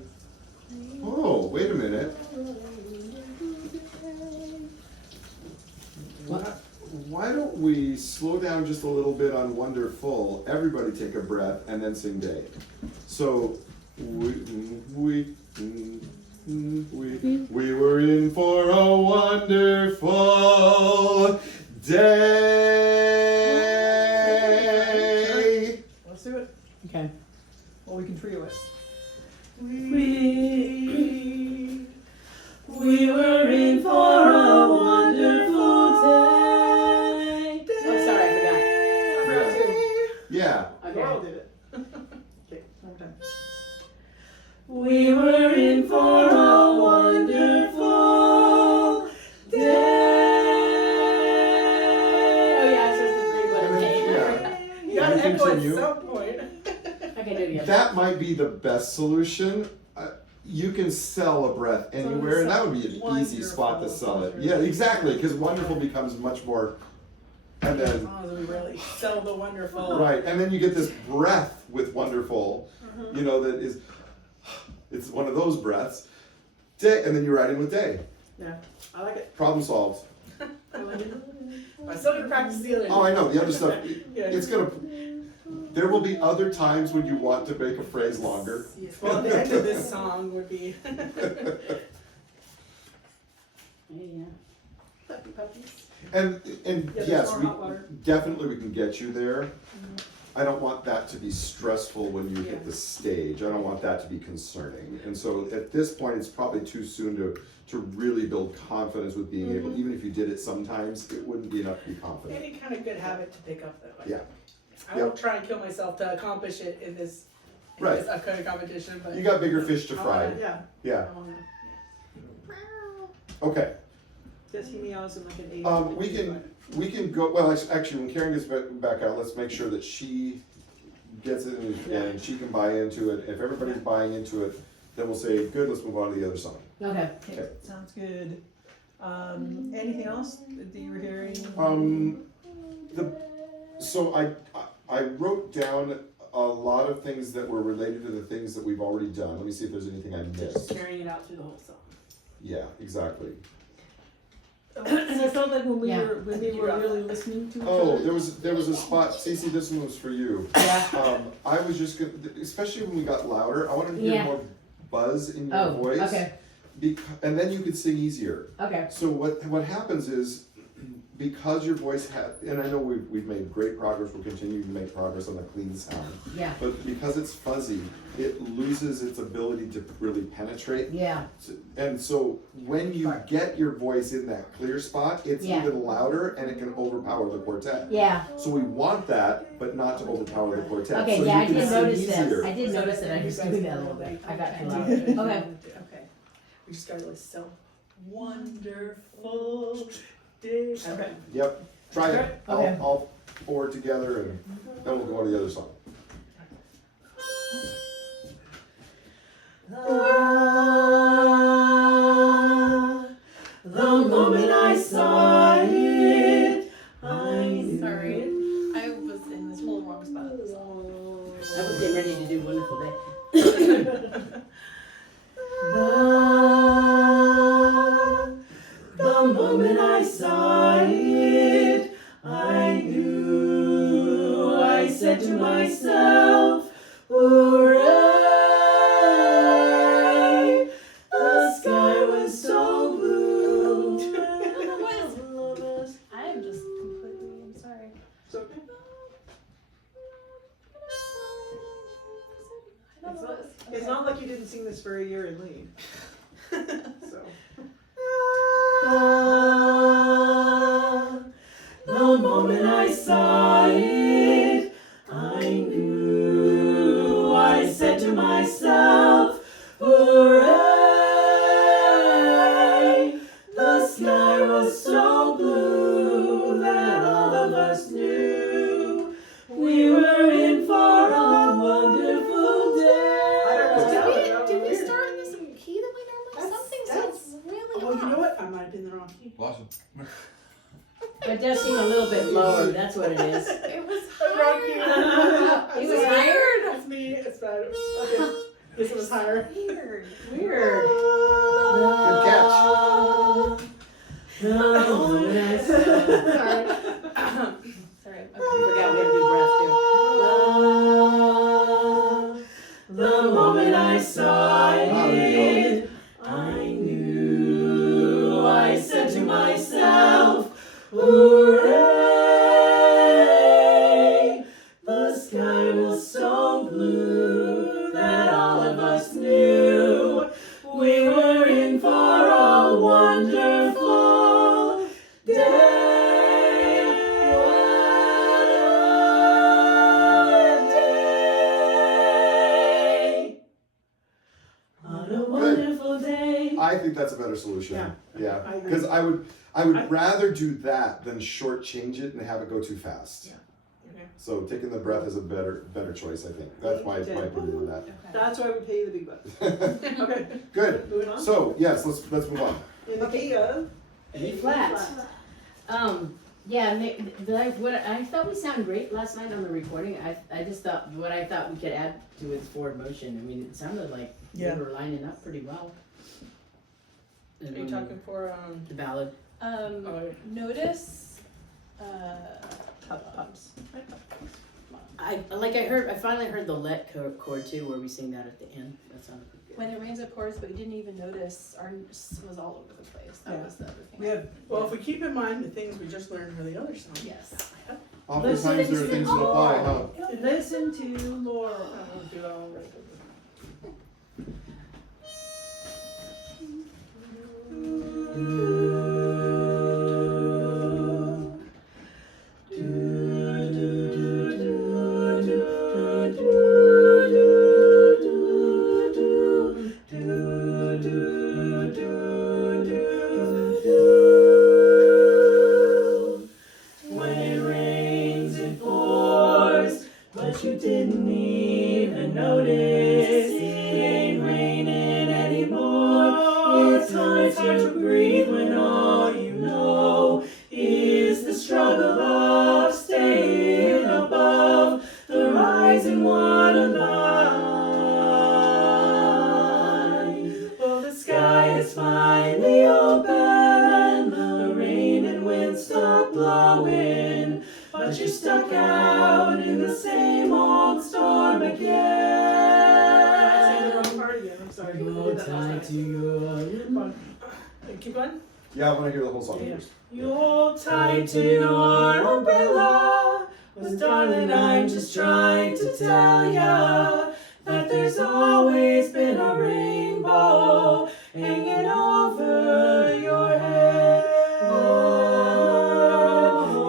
oh, wait a minute. Why don't we slow down just a little bit on wonderful? Everybody take a breath and then sing day. So we were in for a wonderful day. Let's do it. Okay. Well, we can trio it. We were in for a wonderful day. Oh, sorry, I I forgot too. Yeah. Laurel did it. Okay, one more time. We were in for a wonderful day. Oh yeah, it's supposed to read what And it's then, saying. yeah, You gotta You echo at continue. some point. Okay, do it again. that might be the best solution. You can sell a breath anywhere, and that would be an easy spot to sell it. Yeah, exactly, because wonderful becomes much more, and As then, long as we really sell the wonderful. right, and then you get this breath with wonderful, Mm-hmm. you know, that is, it's one of those breaths. Day, and then you write in with day. Yeah, I like it. Problem solved. I like it. I still need to practice the other. Oh, I know, the other stuff, Yeah. it's gonna, there will be other times when you want to make a phrase longer. Yes, well, at the end of this song would be. Yeah. Puppy puppies. And Yeah, there's yes, more we, hot water. definitely we can get you there. I don't want that to be stressful when you hit Yeah. the stage. I don't want that to be concerning. And so at this point, it's probably too soon to really build confidence with being able, even if you did it sometimes, it wouldn't be enough to be confident. Any kind of good habit to pick up that way. Yeah. I won't try and kill myself to accomplish it in this, Right. upcoming competition, but. You got bigger fish to I fry. wanna- Yeah, Yeah, I wanna- okay. does he meows in like an 8? We can go, well, actually, when Karen gets back out, let's make sure that she gets it and she can buy into it. If everybody's buying into it, then we'll say, good, let's move on to the other song. Okay. Okay, sounds good. Anything else that you were hearing? So I wrote down a lot of things that were related to the things that we've already done. Let me see if there's anything I missed. Carrying it out through the whole song. Yeah, exactly. And I felt like when we Yeah. were really listening to each Oh, other. there was a spot, Cece, this one was for you. Yeah. I was just gonna, especially when we got louder, I wanted to hear Yeah. more buzz in your Oh, voice. okay. And then you could sing easier. Okay. So what happens is, because your voice had, and I know we've made great progress, we'll continue to make progress on the clean sound, Yeah. but because it's fuzzy, it loses its ability to really penetrate. Yeah. And so when you get your voice in that clear spot, it's Yeah. even louder and it can overpower the quartet. Yeah. So we want that, but not to overpower the quartet. Okay, so yeah, you I can did sing notice easier. that. I did notice that I was doing that a little bit. I got too loud. Okay. Okay. We just gotta really sell wonderful day. Okay. Yep, try it. Okay. All four together and then we'll go on to the other song. The moment I saw it, I knew. Sorry, I was in this whole wrong spot of the song. I was getting ready to do Wonderful Day. The moment I saw it, I knew. I said to myself, hooray! The sky was so blue. I am just completely, I'm sorry. So, I don't know what it's not like you didn't sing this for a year in lead. So. The moment I saw it, I knew. I said to myself, hooray! The sky was so blue that all of us knew we were in for a wonderful day. I don't know. Did we start in the same key that we normally? Something sounds really Oh, you know off. what? I might have been the wrong key. Blossom. It does seem a little bit lower. That's what it is. It was The wrong key. higher. It was higher? It's me. It's bad. Okay. Guess it was higher. Weird. Weird. Good catch. The moment I saw Sorry. Sorry. I forgot we had to do breath too. The moment I saw it, I knew. I said to myself, hooray! The sky was so blue that all of us knew we were in for a wonderful day. What a day! What a wonderful day. I think that's a better solution. Yeah. Yeah, I agree. because I would I- rather do that than shortchange it and have it go too fast. Yeah. Okay. So taking the breath is a better choice, I think. That's my opinion on that. That's why we pay you the big bucks. Okay, Good. moving on. So yes, let's move on. In the key of B flat. Yeah, what I thought we sounded great last night on the recording. I just thought what I thought we could add to its forward motion. I mean, it sounded like Yeah. we were lining up pretty well. Are you talking for, The ballad? oh, Notice, pups? I finally heard the let chord too, where we sing that at the end. That sounded pretty good. when it rains it pours, but we didn't even notice our was all over the place. That Yeah. was the other thing. We have, well, if we keep in mind the things we just learned for the other song. Yes. Oftentimes there are things that apply, huh? Listen to Laurel. I'll do that all right. When it rains, it pours, but you didn't even notice. It ain't raining anymore. It's hard to breathe when all you know is the struggle of staying above the rising water line. Well, the sky is finally open, the rain and wind stop blowing, but you're stuck out in the same old storm I sang the again. wrong part again, I'm sorry. I Hold did that last tight night. to your Keep going? Yeah, I want to hear the whole song Yeah. first. You hold tight to your umbrella, 'cause darling, I'm just trying to tell ya that there's always been a rainbow hanging over your head. Oh,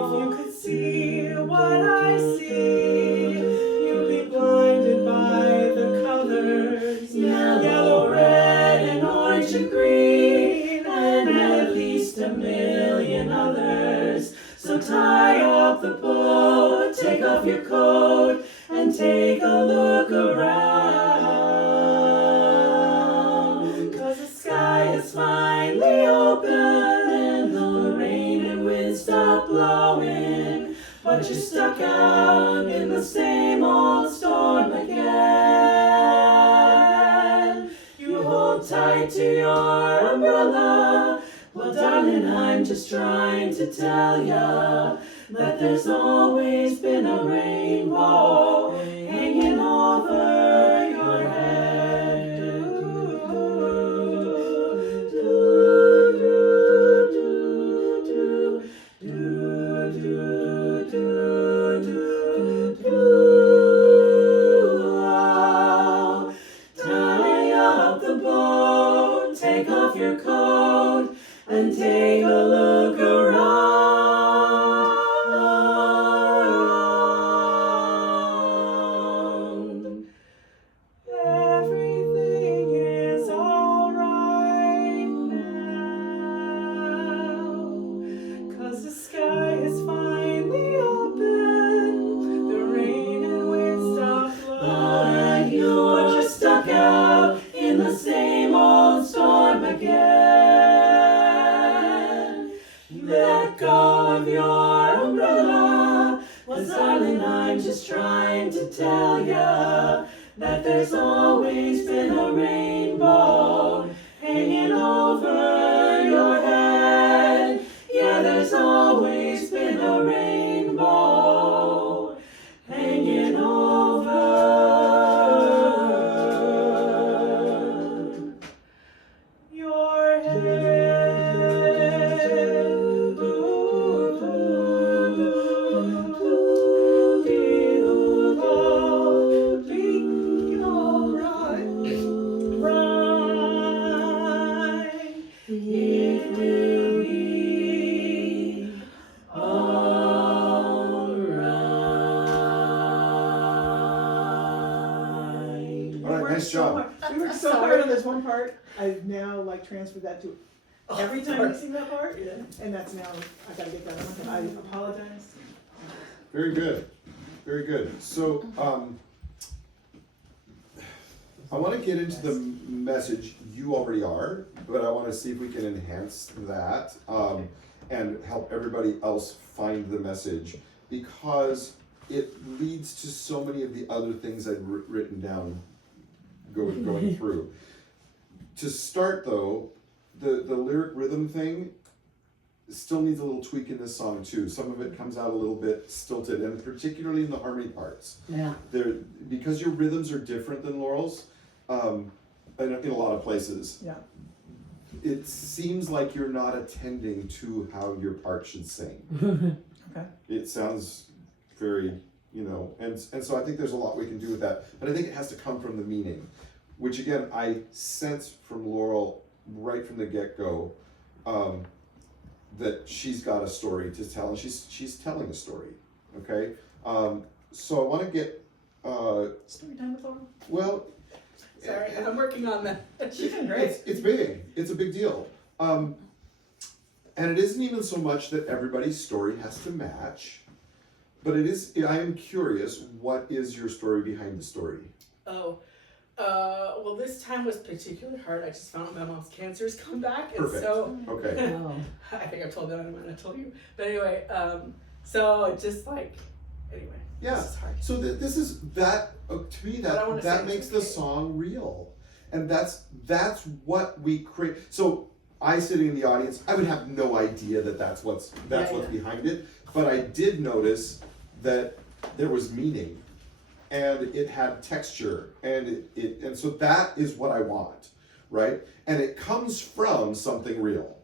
if you could see what I see, you'd be blinded by the colors, yellow, red, and orange and green, and at least a million others. So tie up the boat, take off your coat, and take a look around. 'Cause the sky is finally open, and the rain and wind stop blowing, but you're stuck out in the same old storm again. You hold tight to your umbrella. Well, darling, I'm just trying to tell ya that there's always been a rainbow hanging over your head. Tie up the boat, take off your coat, and take a look around. Everything is alright now, 'cause the sky is finally open, the rain and wind stop blowing, but you're stuck out in the same old storm again. Let go of your umbrella, well, darling, I'm just trying to tell ya that there's always been a rainbow hanging over your head. Yeah, there's always been a rainbow hanging over your head. It'll all be alright. there's one part, I've now like transferred that to every time you sing that part, and that's now, I gotta get that one, I apologize. Very good, very good. So, I want to get into the message. You already are, but I want to see if we can enhance that and help everybody else find the message, because it leads to so many of the other things I've written down going through. To start though, the lyric rhythm thing still needs a little tweak in this song too. Some of it comes out a little bit stilted, and particularly in the harmony parts. Yeah. Because your rhythms are different than Laurel's, in a lot of places. Yeah. It seems like you're not attending to how your part should sing. Okay. It sounds very, and so I think there's a lot we can do with that, but I think it has to come from the meaning, which again, I sense from Laurel right from the get-go, that she's got a story to tell, and she's telling a story, okay? So I wanna get, Story time with Laurel? well. Sorry, I'm working on that. She's doing great. It's big, it's a big deal. And it isn't even so much that everybody's story has to match, but I am curious, what is your story behind the story? Oh, well, this time was particularly hard. I just found out my mom's cancer has come back, and Perfect. so Okay, Oh. I think I've told that. I might not told you, but anyway, so just like anyway, yeah, this is hard. so this is, that, to me, But I wanna that say makes it's the okay. song real. And that's what we create. So I sitting in the audience, I would have no idea that that's what's behind it, but I did notice that there was meaning, and it had texture, and and so that is what I want, right? And it comes from something real,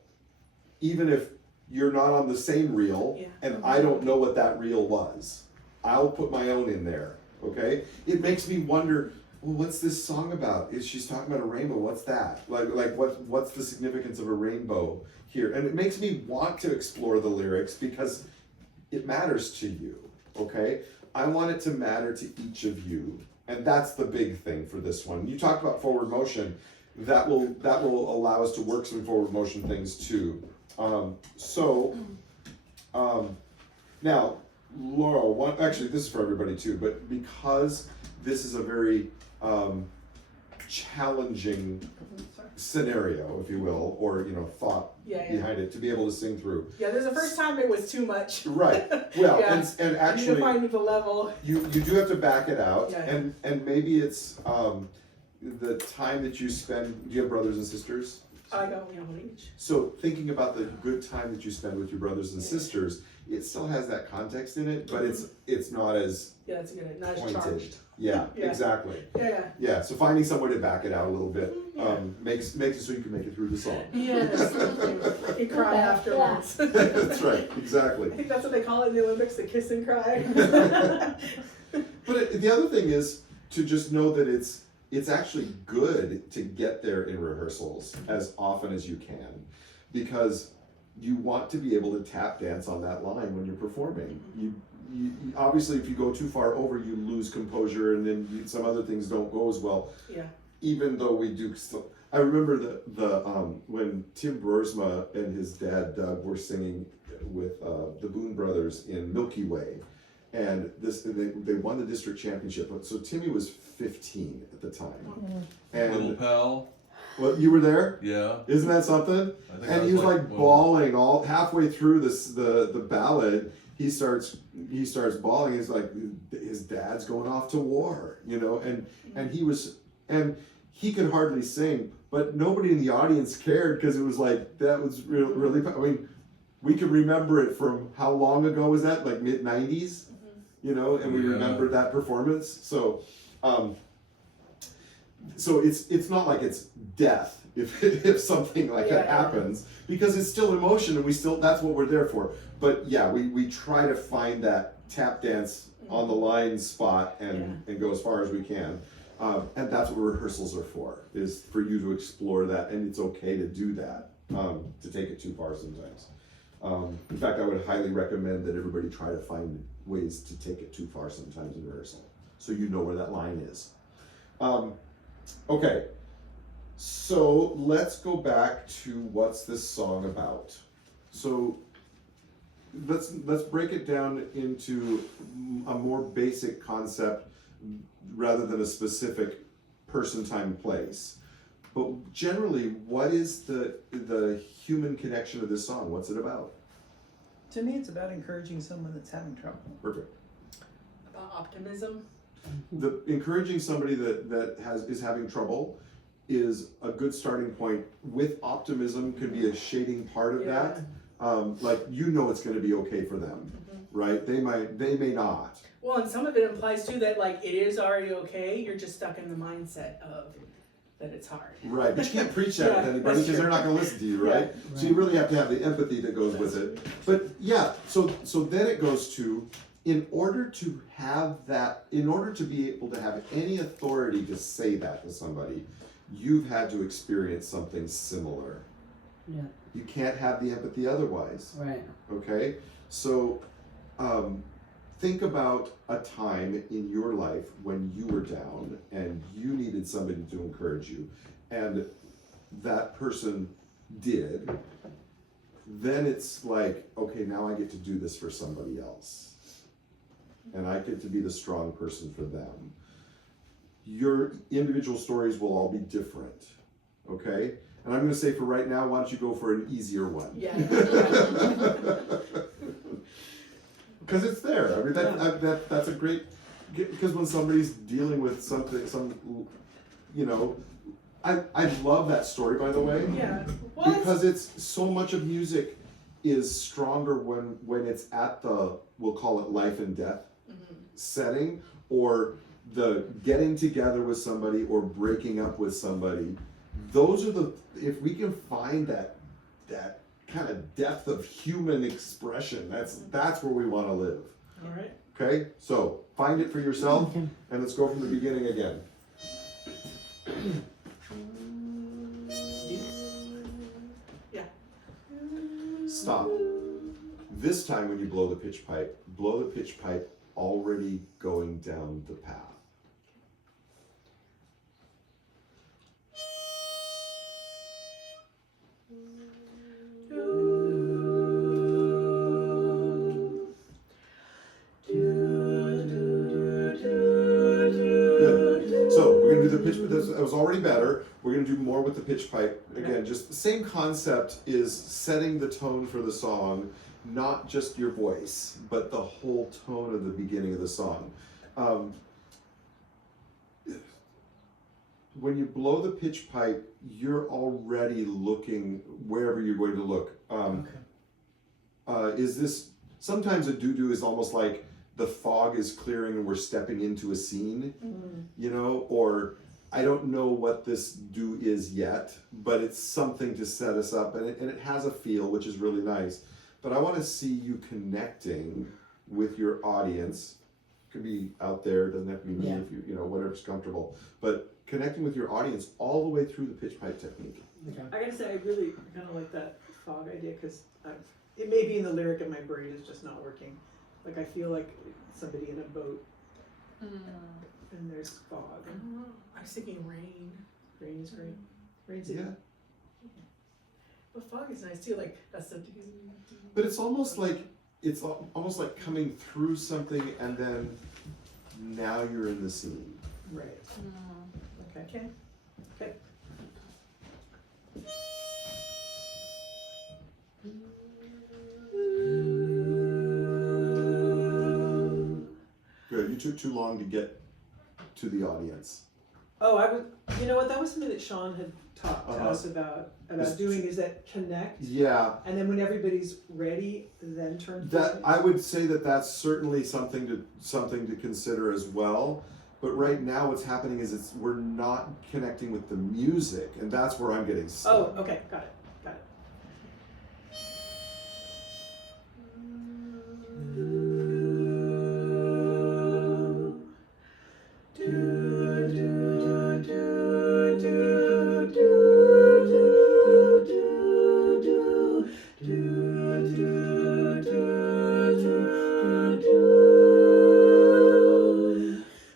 even if you're not on the same reel, Yeah. and I don't know what that reel was. I'll put my own in there, okay? It makes me wonder, well, what's this song about? She's talking about a rainbow. What's that? Like what's the significance of a rainbow here? And it makes me want to explore the lyrics because it matters to you, okay? I want it to matter to each of you, and that's the big thing for this one. You talked about forward motion. That will allow us to work some forward motion things too. Now, Laurel, actually this is for everybody too, but because this is a very challenging scenario, if you will, or thought Yeah. behind it to be able to sing through. Yeah, there's the first time it was too much. Right. Well, Yeah. and I need to actually, find the level. you do have to back it out, Yeah. and maybe it's the time that you spend. Do you have brothers and sisters? I got one each. So thinking about the good time that you spend with your brothers and Yeah. sisters, it still has that context in it, but it's not as Yeah, that's good. Not as pointed. charged. Yeah, Yeah. exactly. Yeah. Yeah, so finding somewhere to back it out a little bit Yeah. makes it so you can make it through the song. Yes. You cry Yeah. afterwards. That's right, exactly. I think that's what they call it in the Olympics, the kiss and cry. But the other thing is to just know that it's actually good to get there in rehearsals as often as you can, because you want to be able to tap dance on that line when you're performing. You obviously, if you go too far over, you lose composure, and then some other things don't go as well. Yeah. Even though we do still, I remember the when Tim Broersma and his dad Doug were singing with the Boone Brothers in Milky Way, and they won the district championship. So Timmy was 15 at the time, Little and pal, well, you were there. yeah. Isn't that something? I think I And he was like well, bawling all halfway through the ballad. He starts bawling. He's like, his dad's going off to war, and he could hardly sing, but nobody in the audience cared because it was like, that was really, I mean, we could remember it from how long ago was that? Like mid-90s, and we Yeah. remembered that performance. So it's not like it's death if something like that Yeah. happens, because it's still emotion, and that's what we're there for. But yeah, we try to find that tap dance on the line spot and go as far as we can. And that's what rehearsals are for, is for you to explore that, and it's okay to do that, to take it too far sometimes. In fact, I would highly recommend that everybody try to find ways to take it too far sometimes in rehearsal, so you know where that line is. Okay, So let's go back to what's this song about. So let's break it down into a more basic concept rather than a specific person, time, place. But generally, what is the human connection of this song? What's it about? To me, it's about encouraging someone that's having trouble. Perfect. About optimism. The encouraging somebody that is having trouble is a good starting point. With optimism can be a shading part of that. Like it's going to be okay for them, right? They may not. Well, and some of it implies too that like it is already okay. You're just stuck in the mindset of that it's hard. Right, but you can't preach that Yeah, to anybody that's because true. they're not going to listen to you, right? So you really have to have the empathy that goes with it. But yeah, so then it goes to, in order to be able to have any authority to say that to somebody, you've had to experience something similar. Yeah. You can't have the empathy otherwise. Right. Okay, so think about a time in your life when you were down and you needed somebody to encourage you, and that person did. Then it's like, okay, now I get to do this for somebody else, and I get to be the strong person for them. Your individual stories will all be different, okay? And I'm going to say for right now, why don't you go for an easier one? Yeah. Because it's there. I mean, that's a great, because when somebody's dealing with I love that story, by the way. Yeah. Well, Because it's so much of music is stronger when it's at the, we'll call it life and death setting, or the getting together with somebody or breaking up with somebody. Those are if we can find that kind of depth of human expression, that's where we want to live. all right. Okay, so find it for yourself, and let's go from the beginning again. Yeah. Stop. This time when you blow the pitch pipe already going down the path. Good. So we're gonna do the pitch, but that was already better. We're gonna do more with the pitch pipe. Again, just the same concept is setting the tone for the song, not just your voice, but the whole tone of the beginning of the song. When you blow the pitch pipe, you're already looking wherever you're going to look. Is this, sometimes a doo-doo is almost like the fog is clearing and we're stepping into a scene, or I don't know what this do is yet, but it's something to set us up, and it has a feel, which is really nice. But I want to see you connecting with your audience. Could be out there, doesn't have to be me, if you whatever's comfortable, but connecting with your audience all the way through the pitch pipe technique. I gotta say, I really kind of like that fog idea, because it may be in the lyric and my brain is just not working. Like I feel like somebody in a boat and there's fog. I was thinking rain. Rain is great. Rain's Yeah. But fog is nice too. Like that's the. But it's almost like coming through something, and then now you're in the scene. right. Okay. Okay. Good. You took too long to get to the audience. Oh, you know what? That was something that Sean had talked to us about Just- doing, is that connect, Yeah. and then when everybody's ready, then turn. That I would say that's certainly something to consider as well. But right now, what's happening is we're not connecting with the music, and that's where I'm getting stuck. Oh, okay, got it.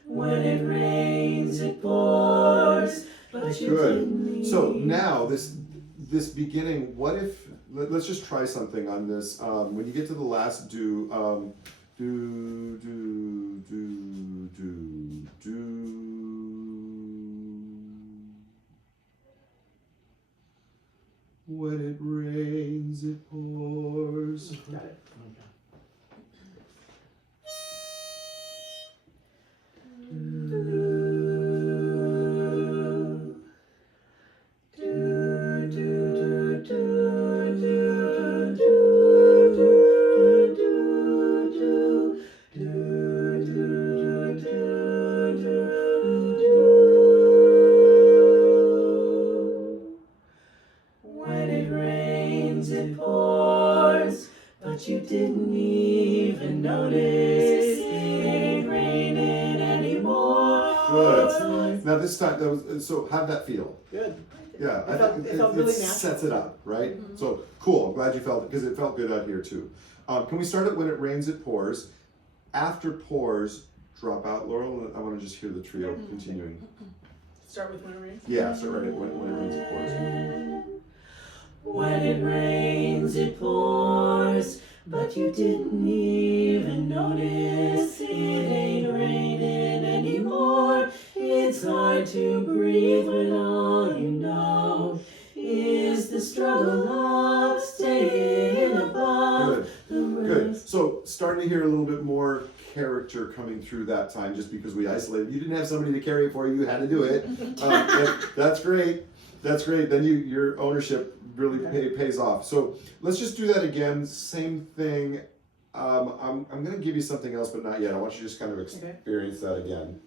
When it rains, it pours, but you Good. didn't So now this beginning, what if, let's just try something on this. When you get to the last do, when it rains, it pours. Got it. When it rains, it pours, but you didn't even notice it ain't raining anymore. Good. Now this time, so how'd that feel? Good. Yeah, I felt- think it felt really natural. sets it up, right? So cool. I'm glad you felt it because it felt good out here too. Can we start it when it rains, it pours? After pours, drop out, Laurel. I want to just hear the trio continuing. Start with when it rains. Yeah, so right when it rains, it pours. When it rains, it pours, but you didn't even notice it ain't raining anymore. It's hard to breathe when all you know is the struggle of staying above Good. the Good. race. So starting to hear a little bit more character coming through that time, just because we isolated. You didn't have somebody to carry it for you. You had to do it. That's great. That's great. Then your ownership really pays off. So let's just do that again. Same thing. I'm gonna give you something else, but not yet. I want you to just kind of experience that again.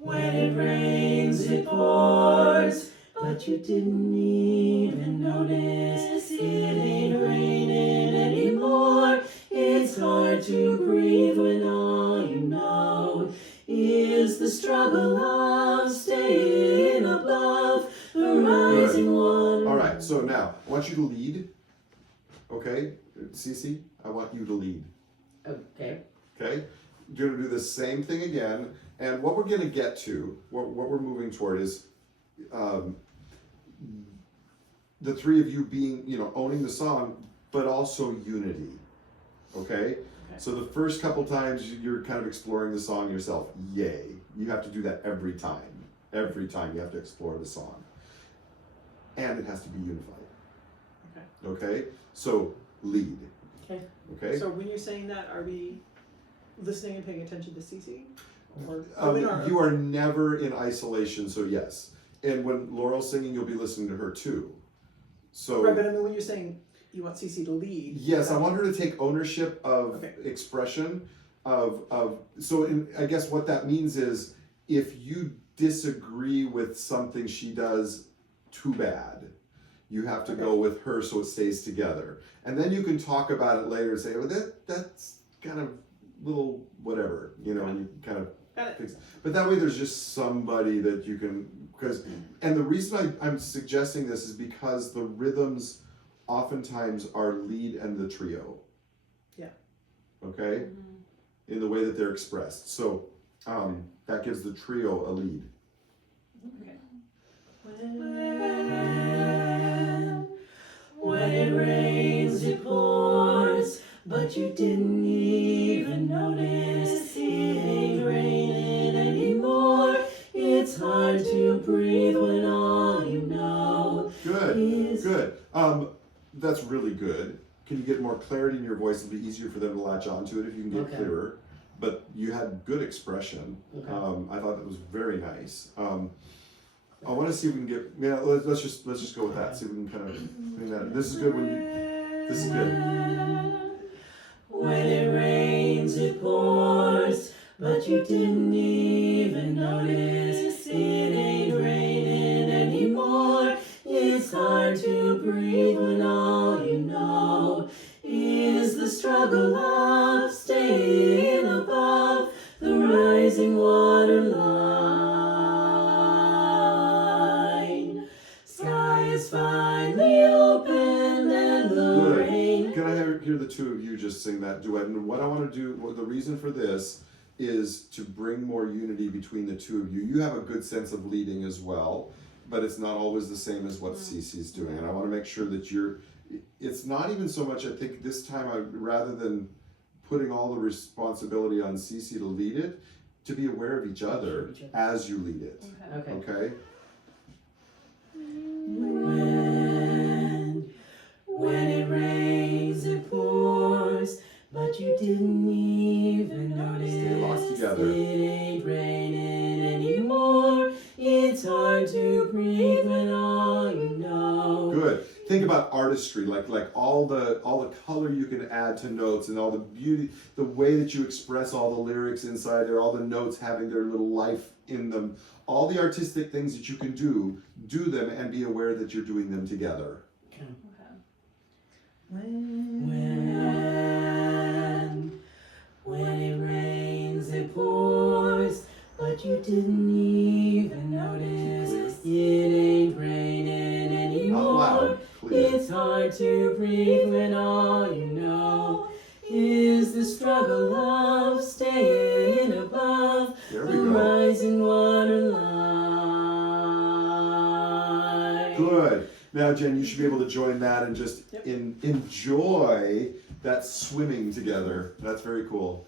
When it rains, it pours, but you didn't even notice it ain't raining anymore. It's hard to breathe when all you know is the struggle of staying above the rising water. All right. So now I want you to lead. Okay, Cece, I want you to lead. Okay. Okay, you're gonna do the same thing again, and what we're gonna get to, what we're moving toward is, the three of you being, owning the song, but also unity. Okay? So the first couple times you're kind of exploring the song yourself. Yay! You have to do that every time. Every time you have to explore the song, and it has to be unified. Okay? So lead. Okay. Okay? So when you're saying that, are we listening and paying attention to Cece? Or You are never in isolation, so yes. And when Laurel's singing, you'll be listening to her too. So right, but I mean when you're saying you want Cece to lead. yes, I want her to take ownership of expression I guess what that means is if you disagree with something she does, too bad. You have to go with her so it stays together. And then you can talk about it later and say, well, that's kind of little whatever, and you kind of fix it. But that way there's just somebody that you can, and the reason I'm suggesting this is because the rhythms oftentimes are lead and the trio. Yeah. Okay? In the way that they're expressed. So that gives the trio a lead. When it rains, it pours, but you didn't even notice it ain't raining anymore. It's hard to breathe when all you know is... Good. That's really good. Can you get more clarity in your voice? It'll be easier for them to latch onto it if you can get clearer. But you had good expression. Okay. I thought that was very nice. I want to see if we can get. Let's just go with that. See if we can kind of bring that. This is good. This is good. When it rains, it pours, but you didn't even notice it ain't raining anymore. It's hard to breathe when all you know is the struggle of staying above the rising water line. Sky is finally open and the rain. Can I hear the two of you just sing that duet? And what I want to do, the reason for this is to bring more unity between the two of you. You have a good sense of leading as well, but it's not always the same as what Cece's doing. And I want to make sure that it's not even so much, I think this time, rather than putting all the responsibility on Cece to lead it, to be aware of each other as you lead it. Okay. Okay? When it rains, it pours, but you didn't even notice. Stay locked together. It ain't raining anymore. It's hard to breathe when all you know. Good. Think about artistry, like all the color you can add to notes and all the beauty, the way that you express all the lyrics inside there, all the notes having their little life in them, all the artistic things that you can do them and be aware that you're doing them together. When it rains, it pours, but you didn't even notice. It ain't raining Out anymore. loud, clear. It's hard to breathe when all you know is the struggle of staying above There we the go. rising water line. Good. Now, Jen, you should be able to join that and just enjoy that swimming together. That's very cool.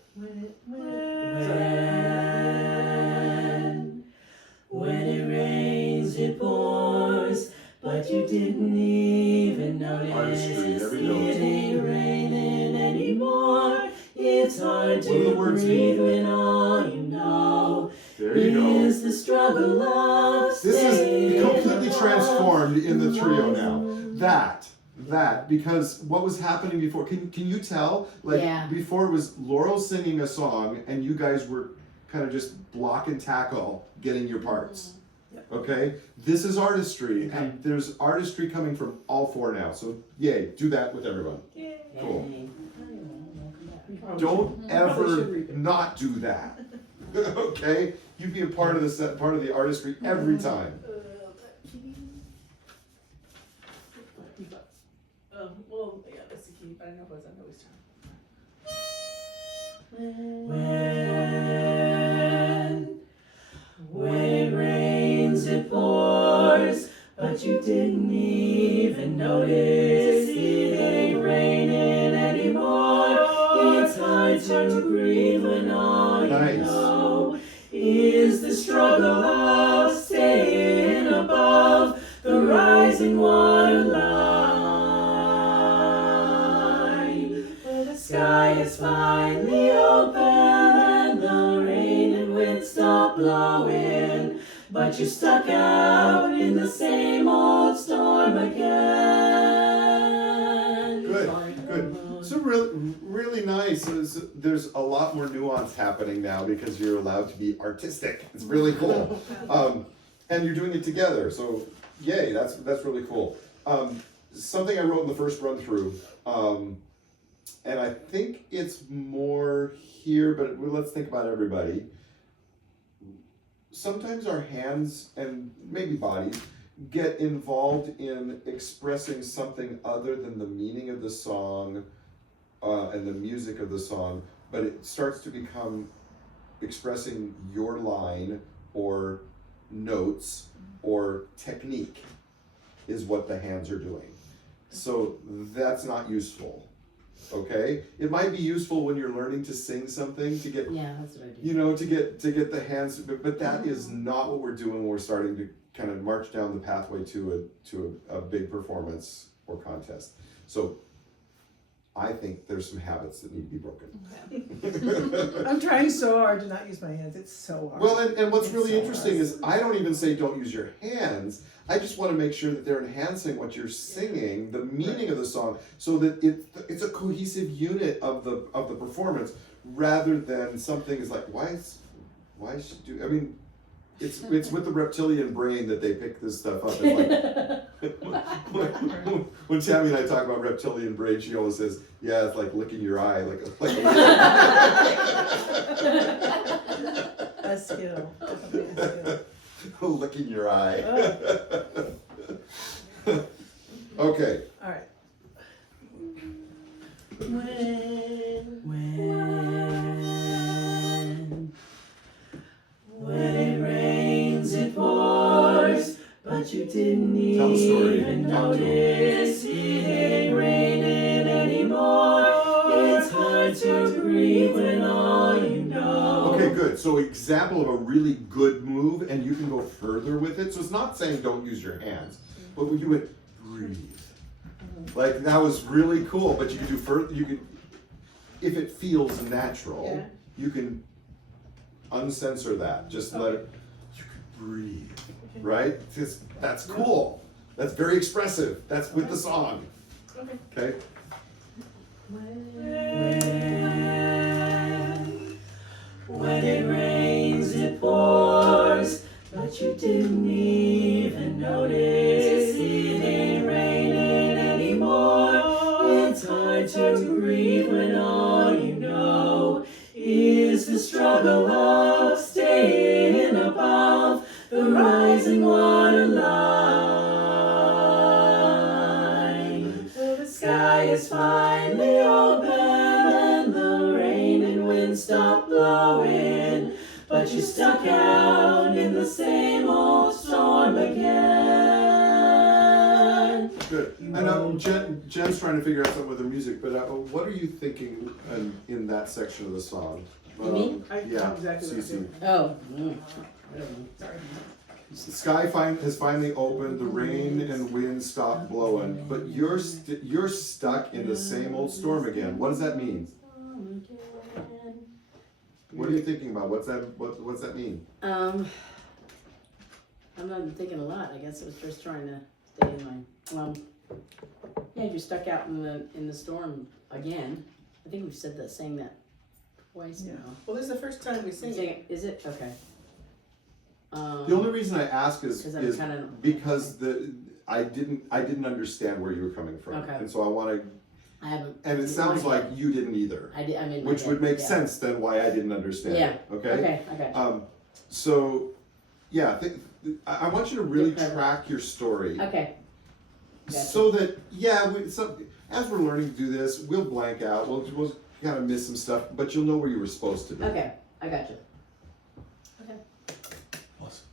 When it rains, it pours, but you didn't even notice. Artistry, every note. It ain't raining anymore. It's hard What do the to words breathe mean? when all you know There you go. is the struggle of This staying is completely above transformed in the trio now. the That, because what was happening before, can you tell? Like, Yeah. before it was Laurel singing a song and you guys were kind of just block and tackle getting your parts. Okay? This is artistry, and there's artistry coming from all four now. So, yay, do that with everyone. Cool. Don't Probably ever should read it. not do that. Okay? You be a part of the artistry every time. Well, yeah, that's the key, but I know it was on Noah's turn. When it rains, it pours, but you didn't even notice. It ain't raining anymore. It's hard to breathe when all you Nice. know is the struggle of staying above the rising water line. Where the sky is finally open and the rain and wind stop blowing, but you're stuck out in the same old storm again. Good, good. So really nice. There's a lot more nuance happening now because you're allowed to be artistic. It's really cool. And you're doing it together. So yay, that's really cool. Something I wrote in the first run through, and I think it's more here, but let's think about everybody. Sometimes our hands and maybe bodies get involved in expressing something other than the meaning of the song and the music of the song, but it starts to become expressing your line or notes or technique is what the hands are doing. So that's not useful. Okay? It might be useful when you're learning to sing something to get Yeah, that's what I do. you know, to get the hands, but that is not what we're doing when we're starting to kind of march down the pathway to a big performance or contest. So I think there's some habits that need to be broken. I'm trying so hard to not use my hands. It's so hard. Well, and what's It's really so interesting hard. is I don't even say don't use your hands. I just want to make sure that they're enhancing what you're singing, the meaning of the song, so that it's a cohesive unit of the performance, rather than something is like why should do? I mean, it's with the reptilian brain that they pick this stuff up. And like, when Tammy and I talk about reptilian brain, she always says, "Yeah, it's like licking your eye, like." A skill. Definitely a skill. Licking your eye. Oh. Okay. All right. When but you didn't Tell the story. even Talk to 'em. notice. It ain't raining anymore. It's hard to breathe when all you know. Okay, good. So example of a really good move, and you can go further with it. So it's not saying don't use your hands, but when you went breathe, like that was really cool. But you could do further. You could, if it feels natural, Yeah. you can uncensor that. Just let it. You could breathe, right? That's cool. That's very expressive. That's with the song. Okay. When it rains, it pours, but you didn't even notice. It ain't raining anymore. It's hard to breathe when all you know is the struggle of staying above the rising water line. The sky is finally open and the rain and wind stop blowing, but you're stuck out in the same old storm again. Good. I know Jen's trying to figure out something with her music, but what are you thinking in that section of the song? You mean? I know Yeah. exactly what I'm CC. doing. Oh, Sorry. The sky has finally opened, the rain and wind stopped blowing, but you're stuck in the same old storm again. What does that mean? What are you thinking about? What's that mean? I'm not thinking a lot. I guess I was just trying to stay in my. Yeah, you're stuck out in the storm again. I think we've saying that twice Yeah. now. Well, this is the first time we sing it. Is it okay? The only reason I ask is I'm kind of because I didn't understand where you were coming from, Okay. and so I want to. I haven't. And it sounds like you didn't either, I did. I mean, which would make sense then why I didn't understand. Yeah. It, okay. Okay, I got you. So, yeah, I want you to really Get track your story, Okay. Gotcha. so that as we're learning to do this, we'll blank out. We'll kind of miss some stuff, but you'll know where you were supposed to be. Okay, I got you. Awesome.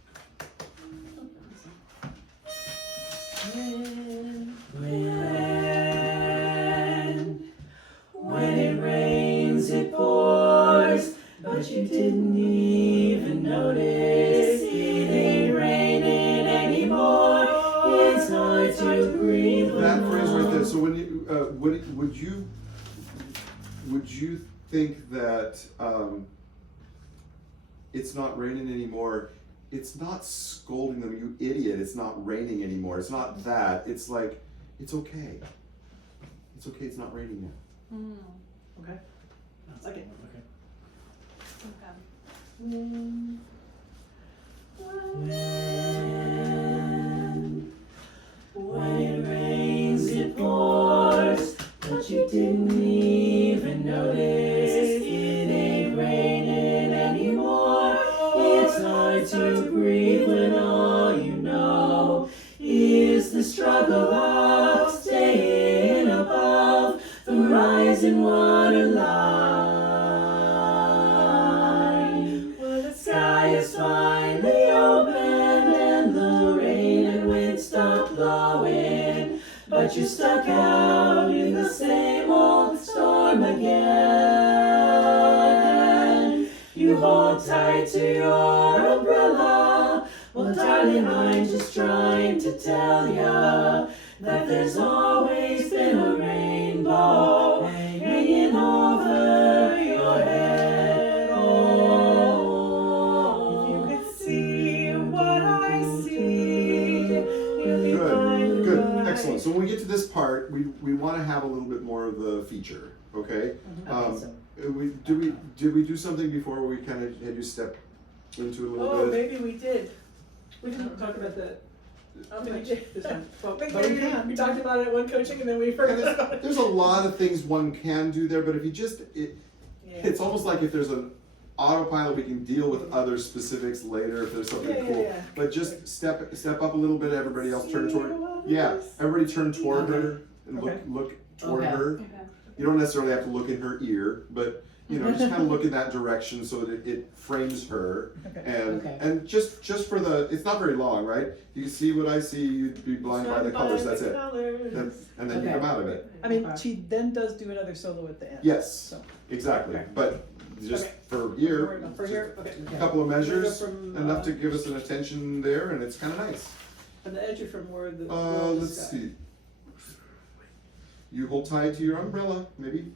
When it rains, it pours, but you didn't even notice. It ain't raining anymore. It's hard to breathe. That phrase right there. So when you would you think that it's not raining anymore? It's not scolding them, you idiot. It's not raining anymore. It's not that. It's like it's okay. It's okay. It's not raining now. Okay. I like it. When it rains, it pours, but you didn't even notice. It ain't raining anymore. It's hard to breathe when all you know is the struggle of staying above the rising water line. Well, the sky is finally open and the rain and wind stop blowing, but you're stuck out in the same old storm again. You hold tight to your umbrella. Well, darling, I'm just trying to tell ya that there's always been a rainbow hanging over your head. Oh, if you could see what I see, you'll be fine. Good. Excellent. So when we get to this part, we want to have a little bit more of the feature. Okay. Okay, so Did we do something before we kind of had you step into it a little Oh, bit? maybe we did. We didn't talk about that Okay, we did. this time. Well, Maybe but we can. we talked about it at one coaching and then we forgot about it. There's a lot of things one can do there, but if you just it's almost like if there's an autopilot, we can deal with other specifics later if there's something cool. Yeah. But just step up a little bit. Everybody else turn toward. Yeah, everybody turn toward her and Okay. look toward Okay. her. You don't necessarily have to look in her ear, but You know, just kind of look in that direction so that it frames her. Okay. And Okay. and just for the, it's not very long, right? You see what I see, you'd be blind by the colors. That's it. And then you Okay. come out of it. I mean, Okay. she then does do another solo at the end. Yes, So, exactly. Okay. But just Okay. for here, for here, okay. a couple of measures, From, enough to give us an attention there, and it's kind of nice. And the edge from where the. Let's see. You hold tight to your umbrella, maybe.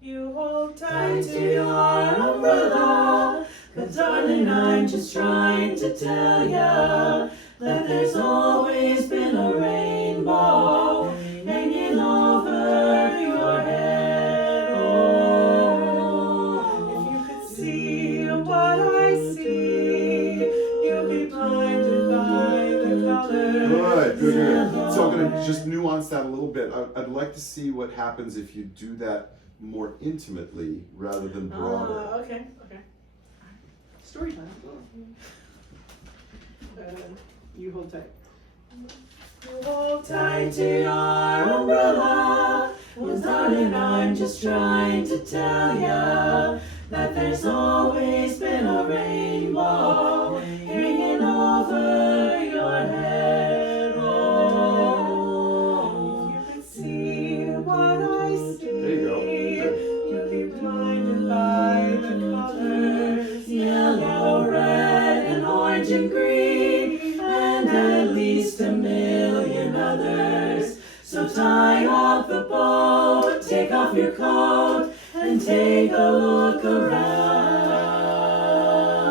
You hold Tight to your umbrella, 'cause darling, I'm just trying to tell ya that there's always been a rainbow hanging over your head. Oh, if you could see what I see, you'd be blinded by the colors. Good. So I'm gonna just nuance that a little bit. I'd like to see what happens if you do that more intimately rather than broader. Okay. Story time. You hold tight. You hold tight to your umbrella, well, darling, I'm just trying to tell ya that there's always been a rainbow hanging over your head. Oh, if you could see what I see, There you go. Good. you'd be blinded by the colors, yellow, red, and orange and green, and at least a million others. So tie up the boat, take off your coat, and take a look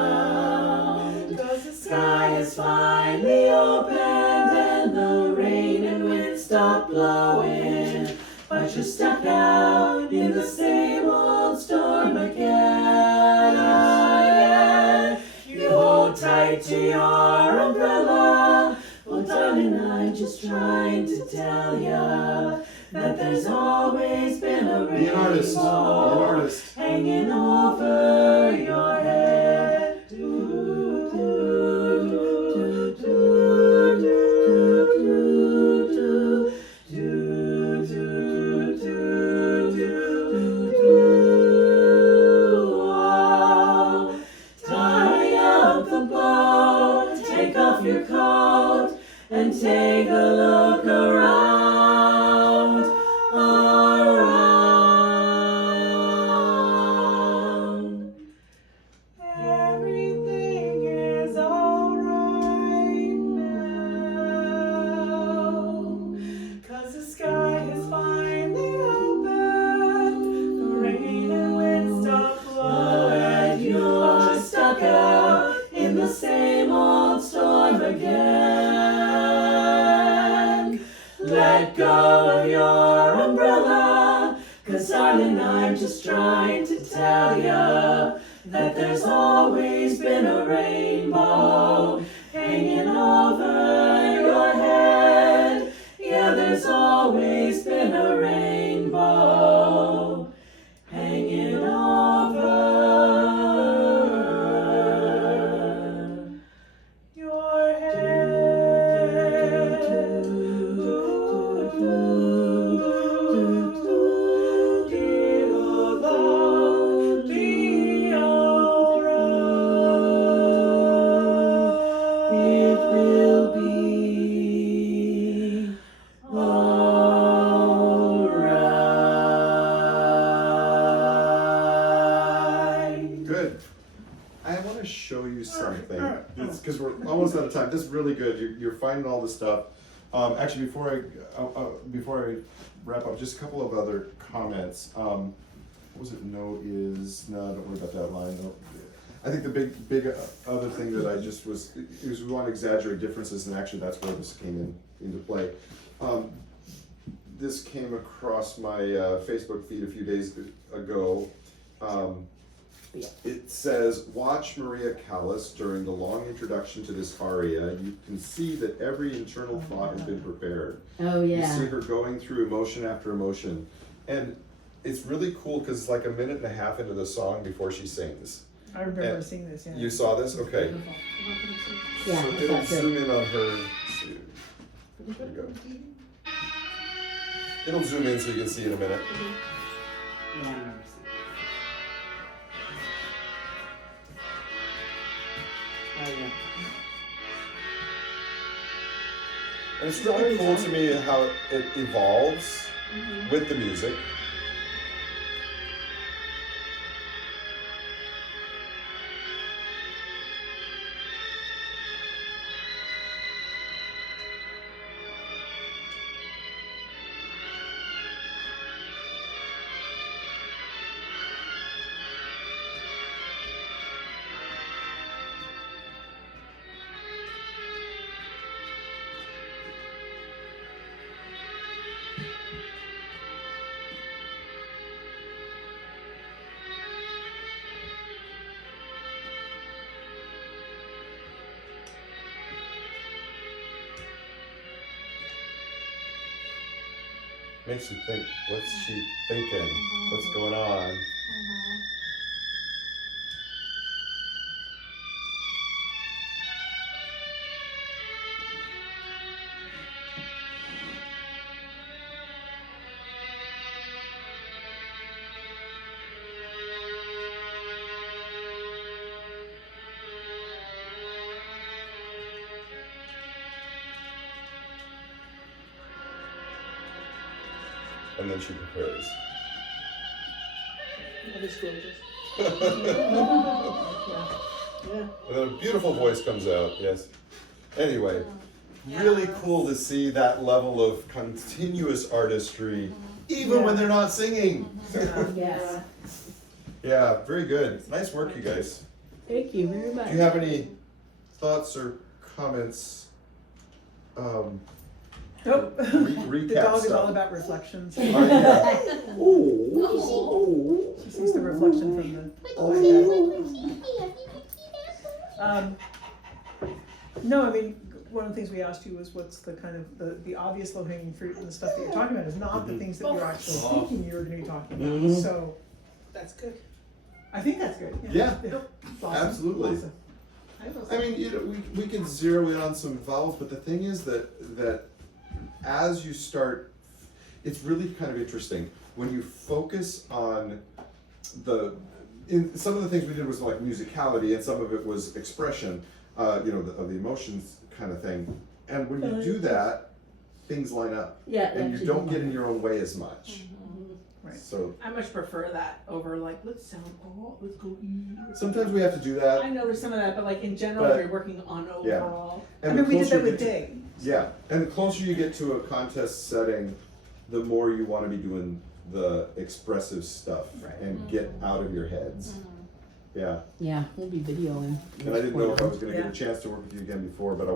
around. 'Cause the sky is finally opened, and the rain and wind stop blowing, but you're stuck out in the same old storm again. You hold tight to your umbrella, well, darling, I'm just trying to tell ya that there's always been a Be an artist. Be an rainbow artist. hanging over your head. Tie up the boat, take off your coat, and take a look around. Everything is alright now, 'cause the sky has finally opened, the rain and wind stop blowing, you're stuck out in the same old storm again. Let go of your umbrella, 'cause darling, I'm just trying to tell ya that there's always been a rainbow hanging over your head. Yeah, there's always been a rainbow hanging over your head. It'll all be alright. It will be alright. Good. I want to show you something because we're almost out of time. This is really good. You're finding all this stuff. Actually, before I wrap up, just a couple of other comments. What was it? No, don't worry about that line. No. I think the big other thing that I just was we want to exaggerate differences, and actually that's where this came into play. This came across my Facebook feed a few days ago. It says, watch Maria Callas during the long introduction to this aria. You can see that every internal thought has been prepared. Oh, You yeah. see her going through emotion after emotion. And it's really cool because it's like a minute and a half into the song before she sings. I remember And seeing this, yeah. You saw this? Okay. Yeah, So I it'll thought so. zoom in on her. Let's see. There you go. It'll zoom in so you can see in a minute. Yeah, I remember seeing Oh, yeah. And it's really cool to me how it evolves with the music. Makes you think, what's she thinking? What's going on? And then she prepares. That is gorgeous. Yeah. And then a beautiful voice comes out, yes. Anyway, really cool to see that level of continuous artistry, even when they're not singing. Yes. Yeah, very good. Nice work, you guys. Thank you very much. Do you have any thoughts or comments? Nope. Recap The dog is stuff. all about reflections. Oh, yeah. Oh. She sees the reflection from the. No, I mean, one of the things we asked you was what's the kind of the obvious low hanging fruit and the stuff that you're talking about is not the things that you're actually thinking you're going to be talking about. Mhm. So That's good. I think that's good. Yeah, Awesome. absolutely. Awesome. I mean, you know, we can zero in on some vowels, but the thing is that as you start, it's really kind of interesting when you focus on some of the things we did was like musicality, and some of it was expression, of the emotions kind of thing. And when you do that, things line up, Yeah. and you actually, don't get in your own way as much. Right. So I much prefer that over like, let's sound all, let's go eat. sometimes we have to do I that. know there's some of that, but like in general, But- if you're working on overall. I And mean, the we did closer that you with get to- Day. Yeah, and the closer you get to a contest setting, the more you want to be doing the expressive stuff Right. and get out of your heads. Yeah, Yeah, we'll be videoing. and I didn't know if I was going to Yeah. get a chance to work with you again before, but I